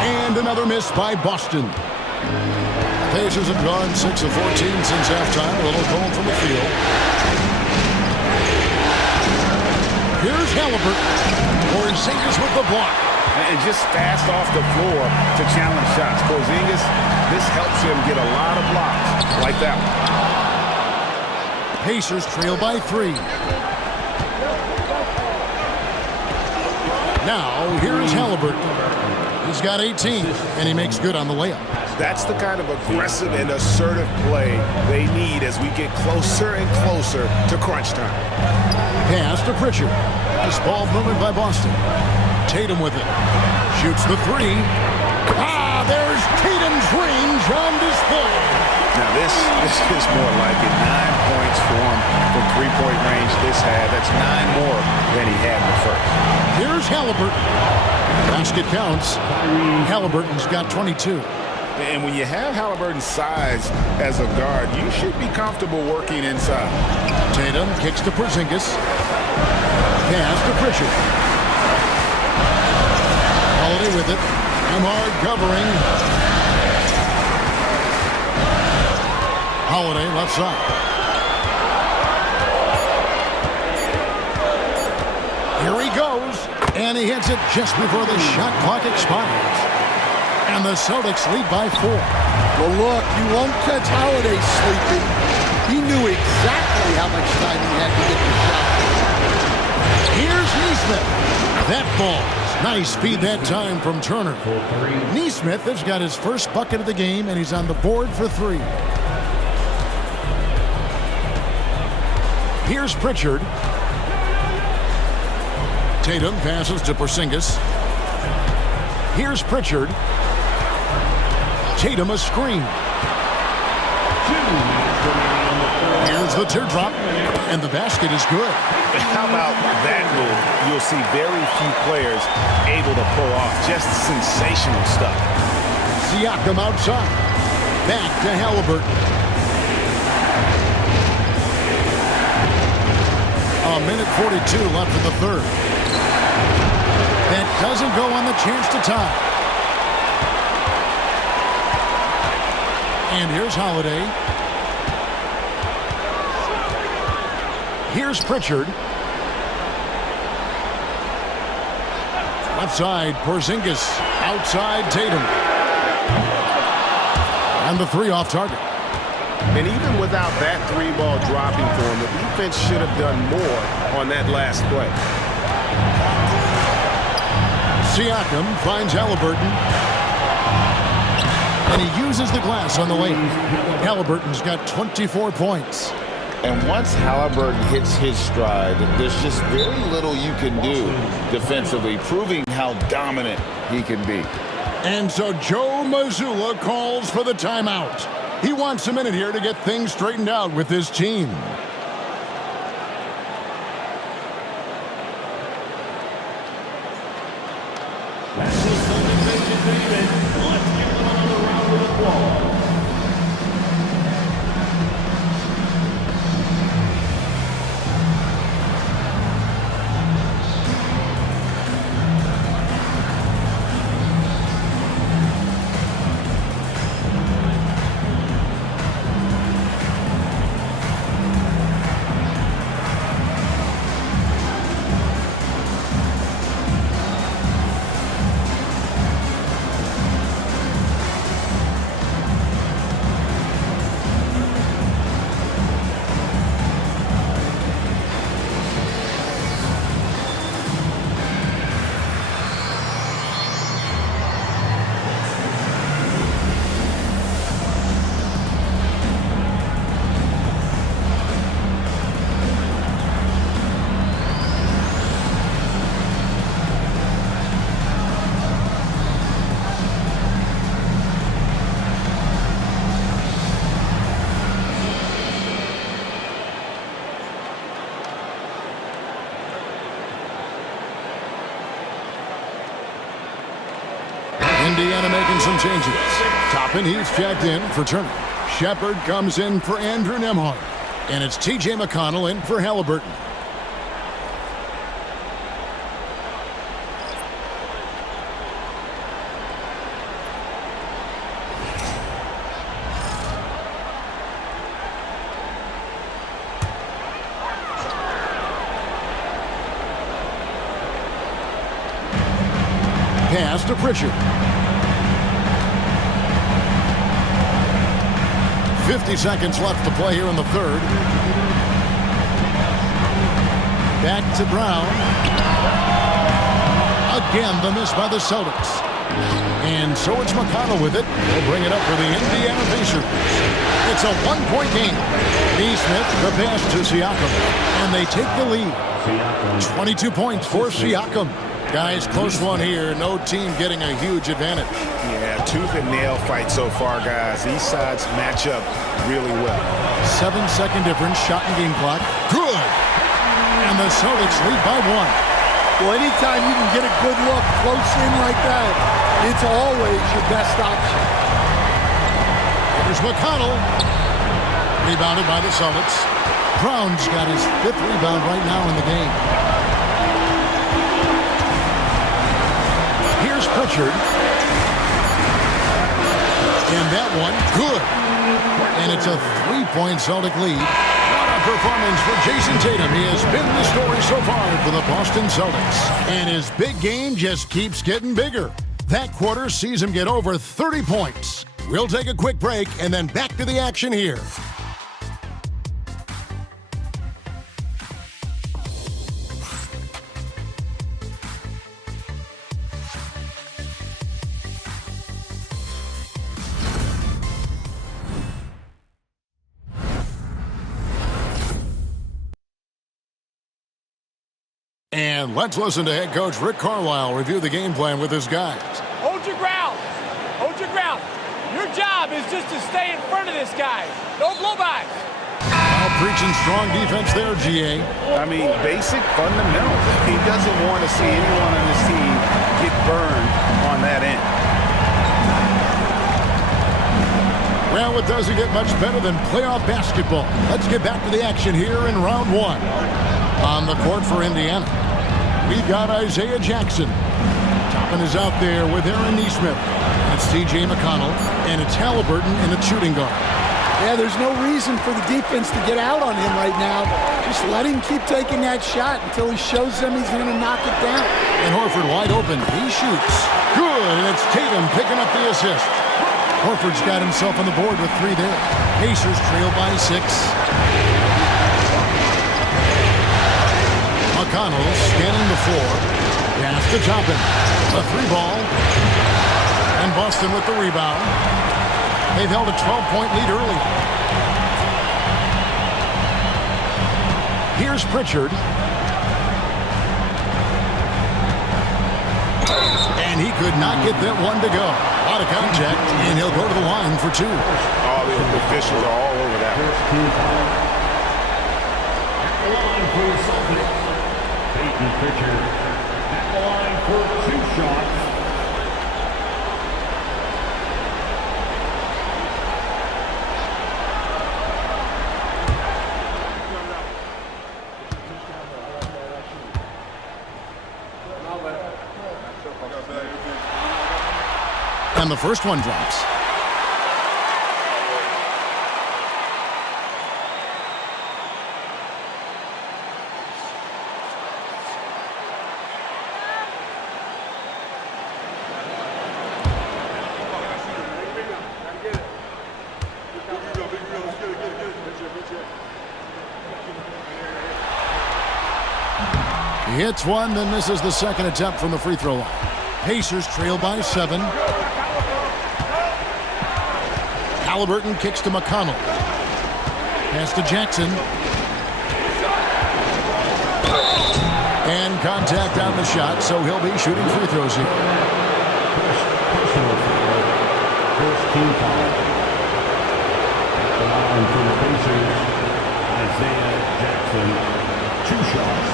And another miss by Boston. Pacers have gone 6 of 14 since halftime. A little cold from the field. Here's Halliburton. Porzingis with the block. And just fast off the floor to challenge shots. Porzingis, this helps him get a lot of blocks like that one. Pacers trail by 3. Now, here's Halliburton. He's got 18, and he makes good on the layup. That's the kind of aggressive and assertive play they need as we get closer and closer to crunch time. Pass to Pritchard. This ball movement by Boston. Tatum with it. Shoots the 3. There's Tatum's range on display. Now this is more like it. 9 points for him from three-point range this half. That's 9 more than he had in the first. Here's Halliburton. Basket counts. Halliburton's got 22. And when you have Halliburton's size as a guard, you should be comfortable working inside. Tatum kicks to Porzingis. Pass to Pritchard. Holiday with it. Nembhard covering. Holiday left side. Here he goes. And he hits it just before the shot clock expires. And the Celtics lead by 4. Well, look, you won't catch Holiday sleeping. He knew exactly how much time he had to get the shot. Here's Nesmith. That falls. Nice feed that time from Turner. Nesmith has got his first bucket of the game, and he's on the board for 3. Here's Pritchard. Tatum passes to Porzingis. Here's Pritchard. Tatum a screen. Here's the teardrop, and the basket is good. How about that move? You'll see very few players able to pull off just sensational stuff. Siakam outside. Back to Halliburton. A minute 42 left in the third. That doesn't go on the chance to tie. And here's Holiday. Here's Pritchard. Left side, Porzingis. Outside, Tatum. And the three off target. And even without that three ball dropping for him, the defense should have done more on that last play. Siakam finds Halliburton. And he uses the glass on the lane. Halliburton's got 24 points. And once Halliburton hits his stride, there's just very little you can do defensively, proving how dominant he can be. And so Joe Mazzulla calls for the timeout. He wants a minute here to get things straightened out with his team. That's just something David. Let's give them another round of applause. Indiana making some changes. Toppin Heath checked in for Turner. Shepard comes in for Andrew Nembhard. And it's T.J. McConnell in for Halliburton. Pass to Pritchard. 50 seconds left to play here in the third. Back to Brown. Again, the miss by the Celtics. And so it's McConnell with it. He'll bring it up for the Indiana Pacers. It's a one-point game. Nesmith, the pass to Siakam. And they take the lead. 22 points for Siakam. Guys, close one here. No team getting a huge advantage. Yeah, tooth and nail fight so far, guys. These sides match up really well. 7-second difference, shot and game clock. Good! And the Celtics lead by one. Well, anytime you can get a good look close in like that, it's always your best option. Here's McConnell. Rebounded by the Celtics. Brown's got his 5th rebound right now in the game. Here's Pritchard. And that one, good. And it's a 3-point Celtic lead. What a performance for Jason Tatum. He has been the story so far for the Boston Celtics. And his big game just keeps getting bigger. That quarter sees him get over 30 points. We'll take a quick break and then back to the action here. And And let's listen to head coach Rick Carlisle review the game plan with his guys. Hold your ground. Hold your ground. Your job is just to stay in front of this guy. No blow-bys. Now preaching strong defense there, GA. I mean, basic fundamentals. He doesn't want to see anyone on his team get burned on that end. Well, it doesn't get much better than playoff basketball. Let's get back to the action here in round one. On the court for Indiana, we've got Isaiah Jackson. Toppin is out there with Aaron Nesmith. It's T.J. McConnell, and it's Halliburton in a shooting guard. Yeah, there's no reason for the defense to get out on him right now. Just let him keep taking that shot until he shows them he's going to knock it down. And Horford wide open. He shoots. Good, and it's Tatum picking up the assist. Horford's got himself on the board with 3 there. Pacers trail by 6. McConnell scanning the floor. Pass to Toppin. A 3-ball. And Boston with the rebound. They've held a 12-point lead early. Here's Pritchard. And he could not get that one to go. Out of contact, and he'll go to the line for 2. All the officials are all over that. At the line for the Celtics, Peyton Pritchard. At the line for 2 shots. And the first one drops. He hits one, then misses the second attempt from the free throw line. Pacers trail by 7. Halliburton kicks to McConnell. Pass to Jackson. And contact on the shot, so he'll be shooting free throws here. First team foul. At the line for the Pacers, Isaiah Jackson. 2 shots.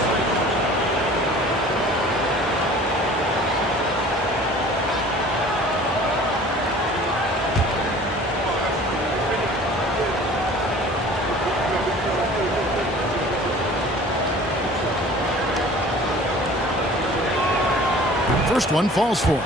First one falls for him.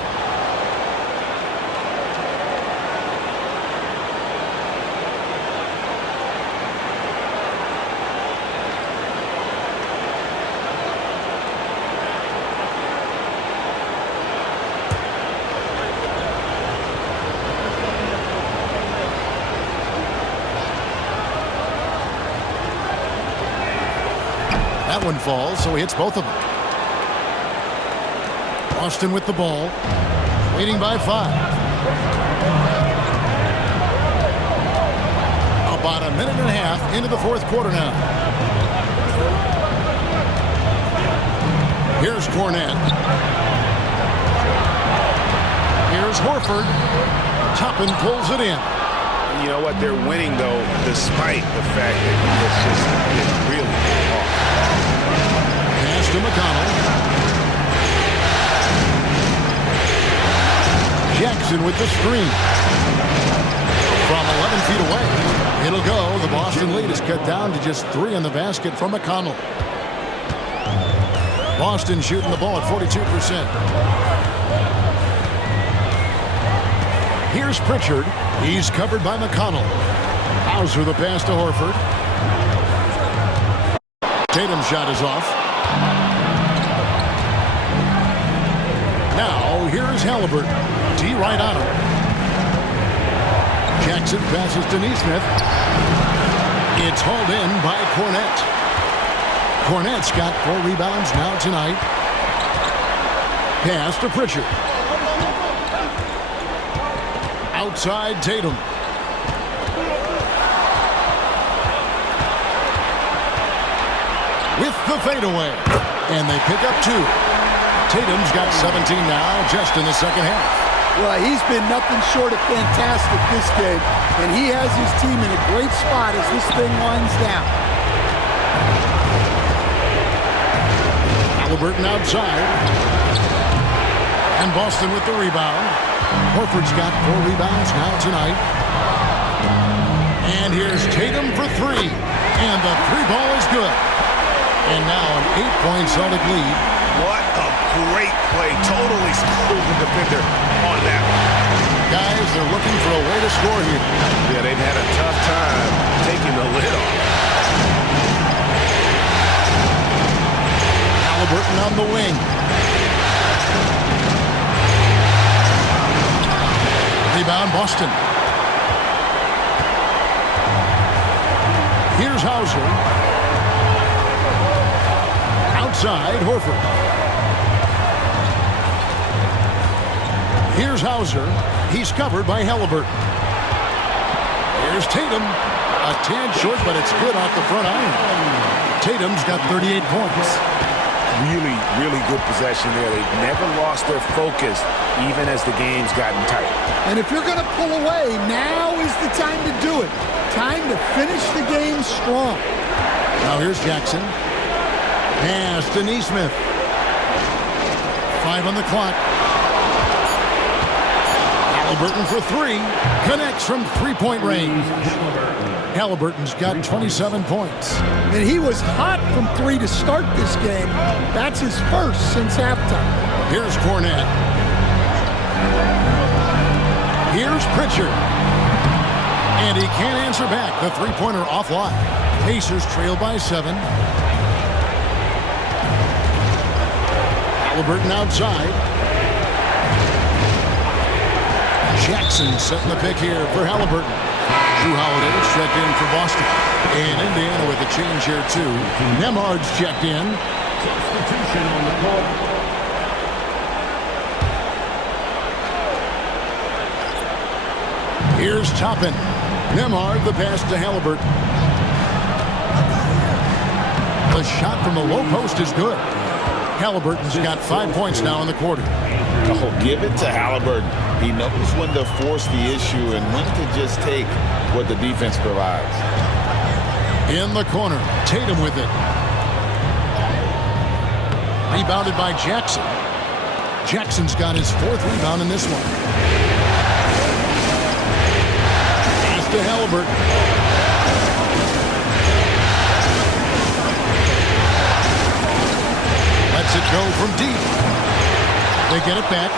That one falls, so he hits both of them. Boston with the ball, leading by 5. About a minute and a half into the fourth quarter now. Here's Cornette. Here's Horford. Toppin pulls it in. You know what? They're winning, though, despite the fact that it's really off. Pass to McConnell. Jackson with the screen. From 11 feet away, it'll go. The Boston lead is cut down to just 3 in the basket from McConnell. Boston shooting the ball at 42%. Here's Pritchard. He's covered by McConnell. Hauser the pass to Horford. Tatum's shot is off. Now, here's Halliburton. D right on him. Jackson passes to Nesmith. It's hauled in by Cornette. Cornette's got 4 rebounds now tonight. Pass to Pritchard. Outside Tatum. With the fadeaway. And they pick up 2. Tatum's got 17 now, just in the second half. Well, he's been nothing short of fantastic this game, and he has his team in a great spot as this thing winds down. Haliburton outside. And Boston with the rebound. Horford's got 4 rebounds now tonight. And here's Tatum for 3. And the 3 ball is good. And now an 8-point Celtic lead. What a great play. Totally schooled the defender on that one. Guys, they're looking for a way to score here. Yeah, they've had a tough time taking the lid off. Haliburton on the wing. Rebound, Boston. Here's Hauser. Outside, Horford. Here's Hauser. He's covered by Haliburton. Here's Tatum. A tad short, but it's good off the front iron. Tatum's got 38 points. Really, really good possession there. They've never lost their focus, even as the game's gotten tight. And if you're going to pull away, now is the time to do it. Time to finish the game strong. Now here's Jackson. Pass to Nesmith. 5 on the clock. Haliburton for 3. Connects from 3-point range. Haliburton's got 27 points. And he was hot from 3 to start this game. That's his first since halftime. Here's Cornette. Here's Pritchard. And he can't answer back. The 3-pointer offline. Pacers trail by 7. Haliburton outside. Jackson setting the pick here for Haliburton. Drew Holiday's checked in for Boston. And Indiana with a change here too. Nembhard's checked in. Substitution on the court. Here's Toppin. Nembhard the pass to Haliburton. The shot from the low post is good. Haliburton's got 5 points now in the quarter. Oh, give it to Haliburton. He knows when to force the issue and when to just take what the defense provides. In the corner, Tatum with it. Rebounded by Jackson. Jackson's got his 4th rebound in this one. Pass to Haliburton. Lets it go from deep. They get it back.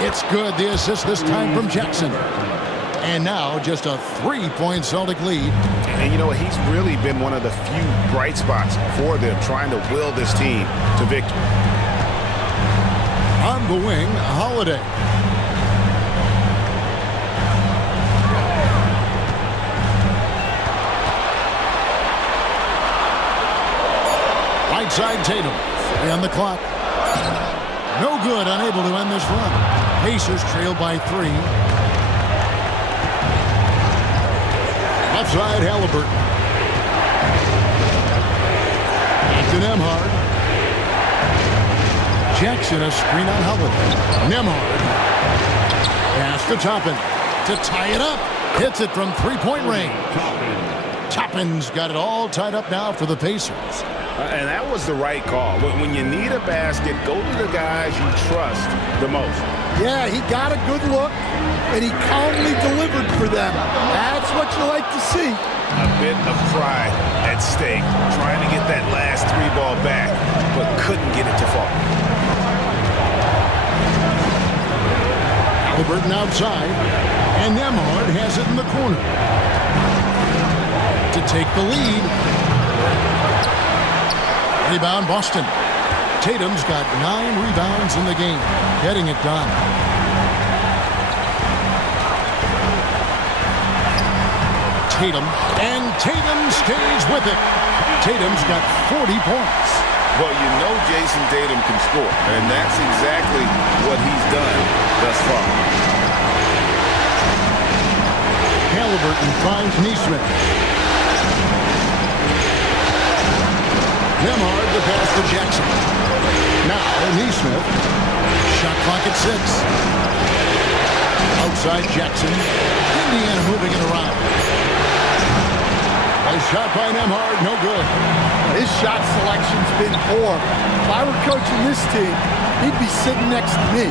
It's good. The assist this time from Jackson. And now just a 3-point Celtic lead. And you know what? He's really been one of the few bright spots for them trying to will this team to victory. On the wing, Holiday. Right side Tatum. And the clock. No good, unable to end this run. Pacers trail by 3. Left side, Haliburton. Back to Nembhard. Jackson a screen on Holiday. Nembhard. Pass to Toppin to tie it up. Hits it from 3-point range. Toppin's got it all tied up now for the Pacers. And that was the right call. When you need a basket, go to the guys you trust the most. Yeah, he got a good look, and he calmly delivered for them. That's what you like to see. A bit of pride at stake, trying to get that last 3 ball back, but couldn't get it to fall. Haliburton outside, and Nembhard has it in the corner. To take the lead. Rebound, Boston. Tatum's got 9 rebounds in the game, getting it done. Tatum, and Tatum stays with it. Tatum's got 40 points. Well, you know Jason Tatum can score, and that's exactly what he's done thus far. Haliburton finds Nesmith. to Jackson. Now, Neesmith. Shot clock at 6. Outside Jackson. Indiana moving it around. A shot by Nembhard, no good. His shot selection's been poor. If I were coaching this team, he'd be sitting next to me.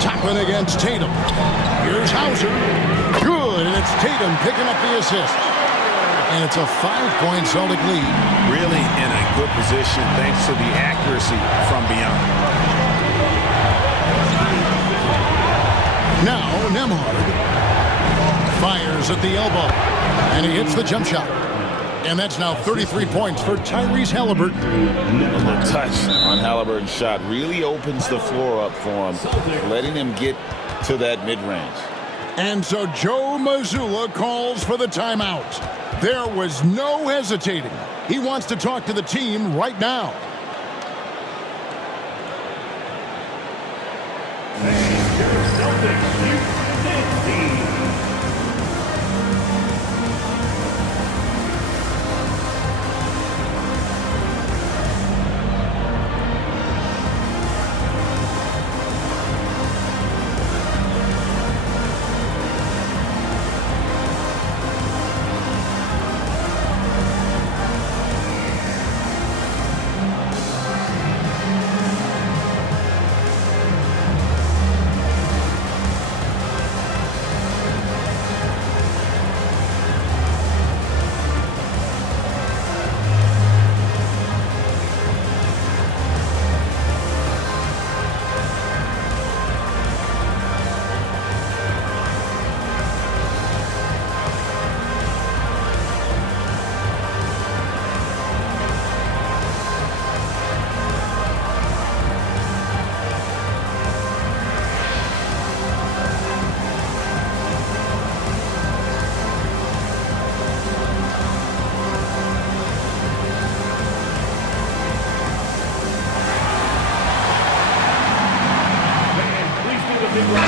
Toppin against Tatum. Here's Hauser. Good, and it's Tatum picking up the assist. And it's a 5-point Celtic lead. Really in a good position thanks to the accuracy from beyond. Now Nembhard fires at the elbow, and he hits the jump shot. And that's now 33 points for Tyrese Haliburton. The touch on Haliburton's shot really opens the floor up for him, letting him get to that mid-range. And so Joe Mazzulla calls for the timeout. There was no hesitating. He wants to talk to the team right now.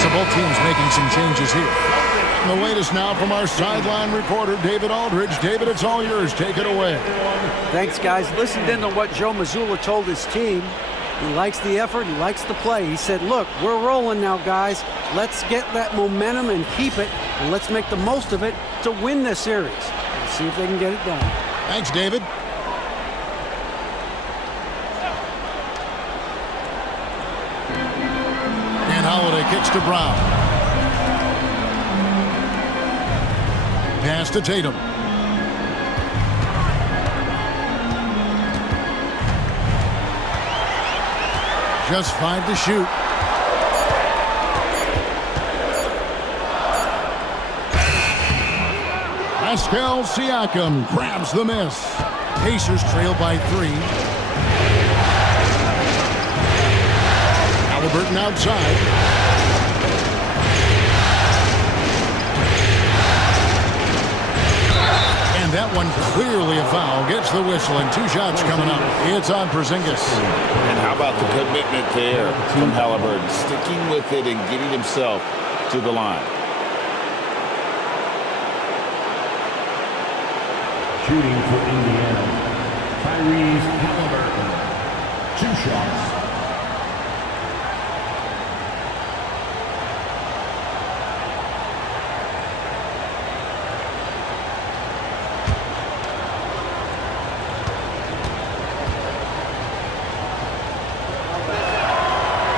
So both teams making some changes here. And the latest now from our sideline reporter, David Aldridge. David, it's all yours. Take it away. Thanks, guys. Listened in to what Joe Mazzulla told his team. He likes the effort. He likes the play. He said, look, we're rolling now, guys. Let's get that momentum and keep it, and let's make the most of it to win this series. Let's see if they can get it done. Thanks, David. And Holiday kicks to Brown. Pass to Tatum. Just 5 to shoot. Pascal Siakam grabs the miss. Pacers trail by 3. Haliburton outside. And that one clearly a foul. Gets the whistle and 2 shots coming up. It's on Porzingis. And how about the commitment there from Haliburton, sticking with it and getting himself to the line. Shooting for Indiana, Tyrese Haliburton. 2 shots.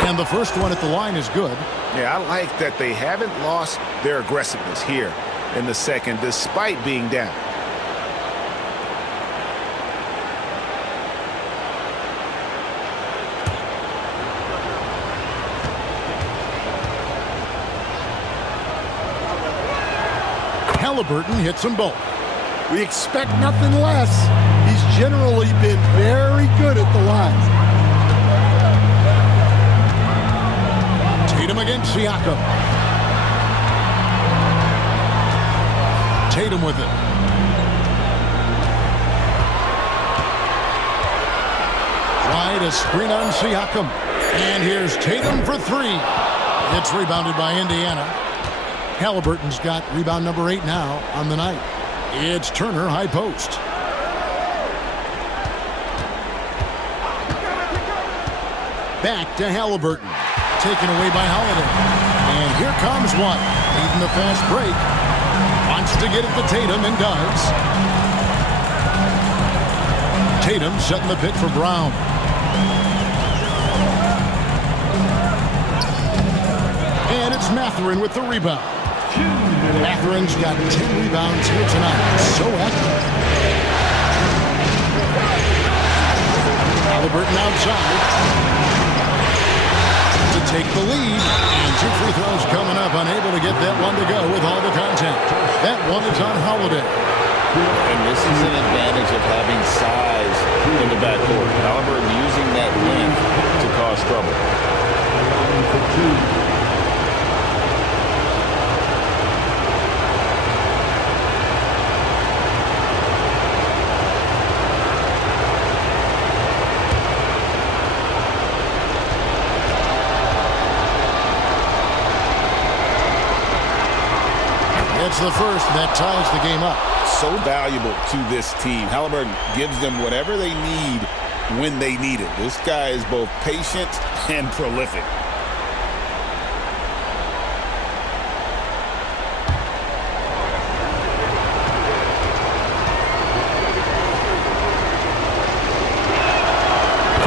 And the first one at the line is good. Yeah, I like that they haven't lost their aggressiveness here in the second, despite being down. Haliburton hits them both. We expect nothing less. He's generally been very good at the line. Tatum against Siakam. Tatum with it. Wide, a screen on Siakam. And here's Tatum for 3. It's rebounded by Indiana. Haliburton's got rebound number 8 now on the night. It's Turner, high post. Back to Halliburton. Taken away by Holiday. And here comes one. Leading the fast break. Wants to get it to Tatum and does. Tatum setting the pick for Brown. And it's Mathurin with the rebound. Mathurin's got 10 rebounds here tonight. So active. Halliburton outside to take the lead. And 2 free throws coming up. Unable to get that one to go with all the contact. That one is on Holiday. And this is an advantage of having size in the backcourt. Halliburton using that length to cause trouble. It's the first that ties the game up. So valuable to this team. Halliburton gives them whatever they need when they need it. This guy is both patient and prolific.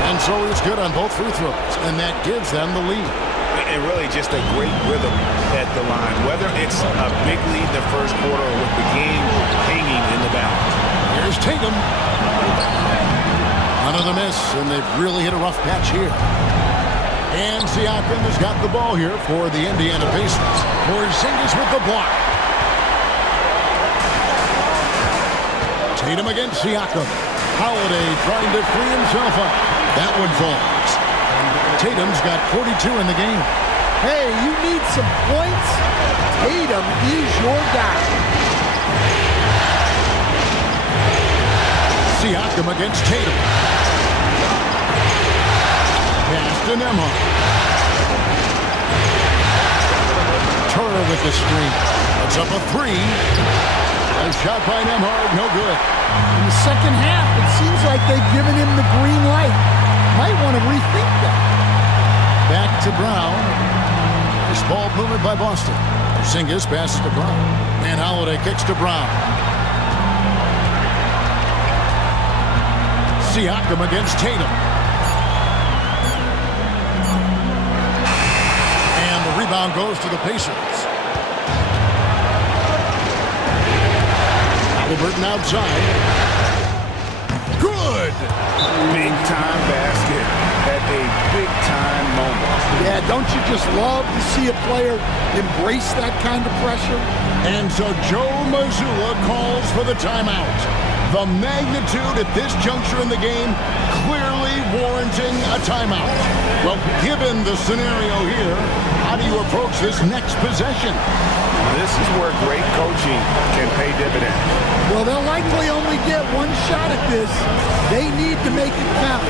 And so he's good on both free throws, and that gives them the lead. And really just a great rhythm at the line, whether it's a big lead in the first quarter or with the game hanging in the balance. Here's Tatum. Another miss, and they've really hit a rough patch here. And Siakam has got the ball here for the Indiana Pacers. Porzingis with the block. Tatum against Siakam. Holiday trying to free himself up. That one falls. Tatum's got 42 in the game. Hey, you need some points? Tatum is your guy. Siakam against Tatum. Pass to Nembhard. Turner with the screen. That's up a 3. A shot by Nembhard, no good. In the second half, it seems like they've given him the green light. Might want to rethink that. Back to Brown. Nice ball movement by Boston. Porzingis passes to Brown. And Holiday kicks to Brown. Siakam against Tatum. And the rebound goes to the Pacers. Halliburton outside. Good! Big-time basket at a big-time moment. Yeah, don't you just love to see a player embrace that kind of pressure? And so Joe Mazzulla calls for the timeout. The magnitude at this juncture in the game clearly warranting a timeout. Well, given the scenario here, how do you approach this next possession? This is where great coaching can pay dividends. Well, they'll likely only get one shot at this. They need to make it count.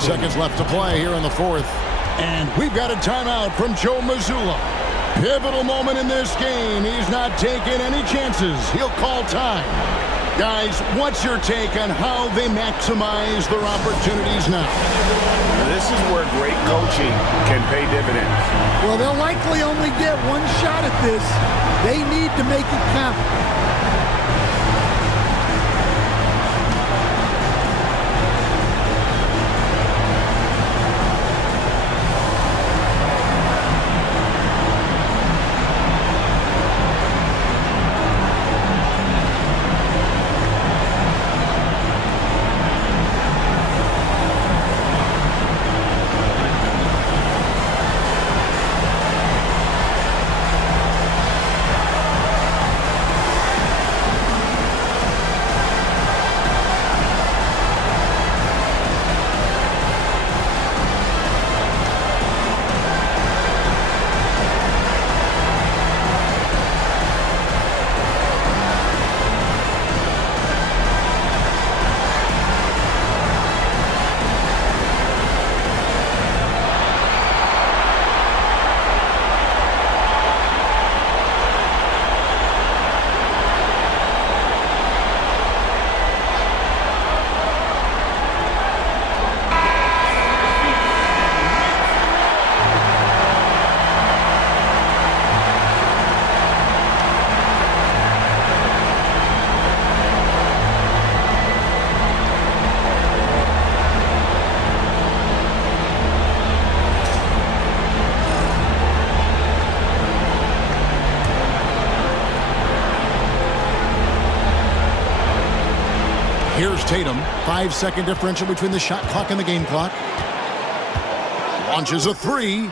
Seconds left to play here in the fourth. And we've got a timeout from Joe Mazzulla. Pivotal moment in this game. He's not taking any chances. He'll call time. Guys, what's your take on how they maximize their opportunities now? This is where great coaching can pay dividends. Well, they'll likely only get one shot at this. They need to make it count. Here's Tatum. 5-second differential between the shot clock and the game clock. Launches a three.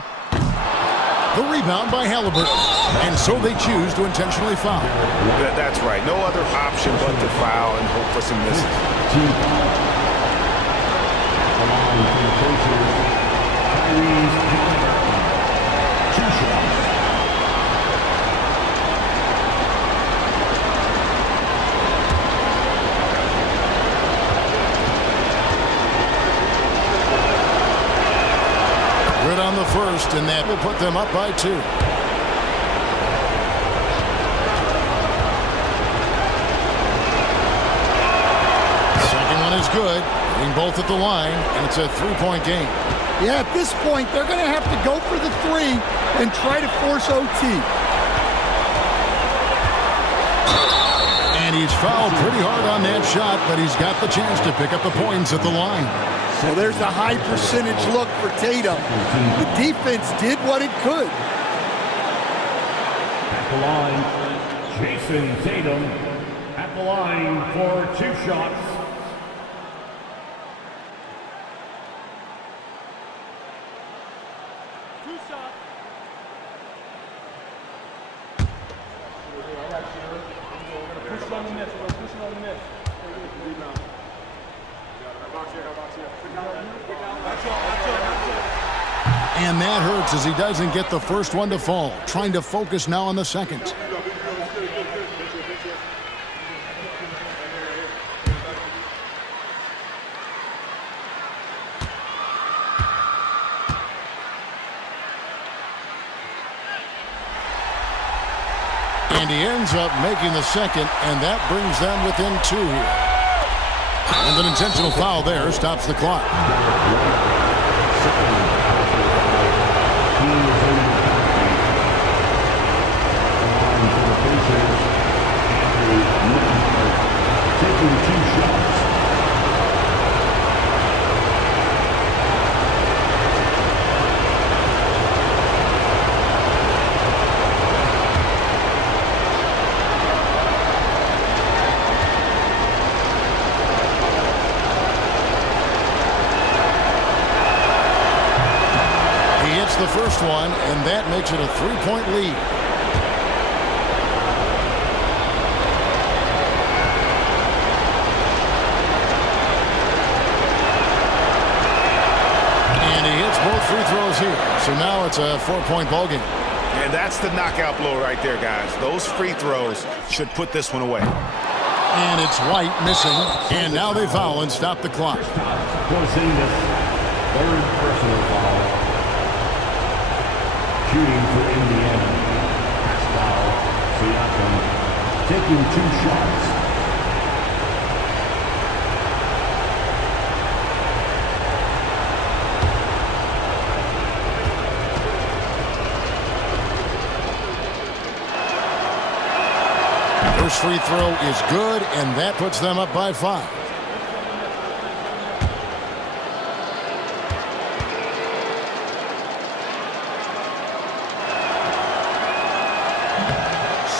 The rebound by Halliburton. And so they choose to intentionally foul. That's right. No other option but to foul and hope for some misses. Good on the first, and that will put them up by 2. Second one is good. Hitting both at the line, and it's a 3-point game. Yeah, at this point, they're going to have to go for the 3 and try to force OT. And he's fouled pretty hard on that shot, but he's got the chance to pick up the points at the line. Well, there's a high percentage look for Tatum. The defense did what it could. At the line, Jason Tatum. At the line for 2 shots. And that hurts as he doesn't get the first one to fall. Trying to focus now on the second. And he ends up making the second, and that brings them within 2 here. And an intentional foul there stops the clock. Taking 2 shots. He hits the first one, and that makes it a 3-point lead. Both free throws here. So now it's a 4-point ball game. And that's the knockout blow right there, guys. Those free throws should put this one away. And it's White missing. And now they foul and stop the clock. Porzingis, 3rd personal foul. Shooting for Indiana. Siakam taking 2 shots. First free throw is good, and that puts them up by 5.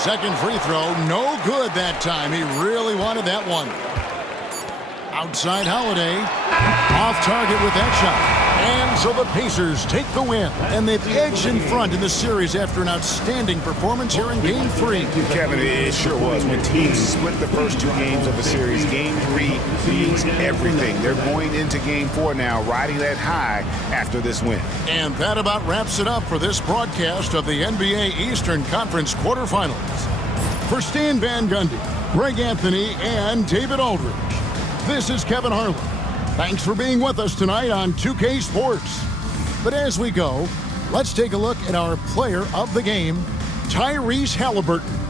Second free throw, no good that time. He really wanted that one. Outside Holiday, off target with that shot. And so the Pacers take the win, and they've edged in front in the series after an outstanding performance here in Game 3. Kevin, it sure was. When teams split the first 2 games of a series, Game 3 means everything. They're going into Game 4 now, riding that high after this win. And that about wraps it up for this broadcast of the NBA Eastern Conference quarterfinals. For Stan Van Gundy, Greg Anthony, and David Aldridge, this is Kevin Harlan. Thanks for being with us tonight on 2K Sports. But as we go, let's take a look at our player of the game, Tyrese Haliburton.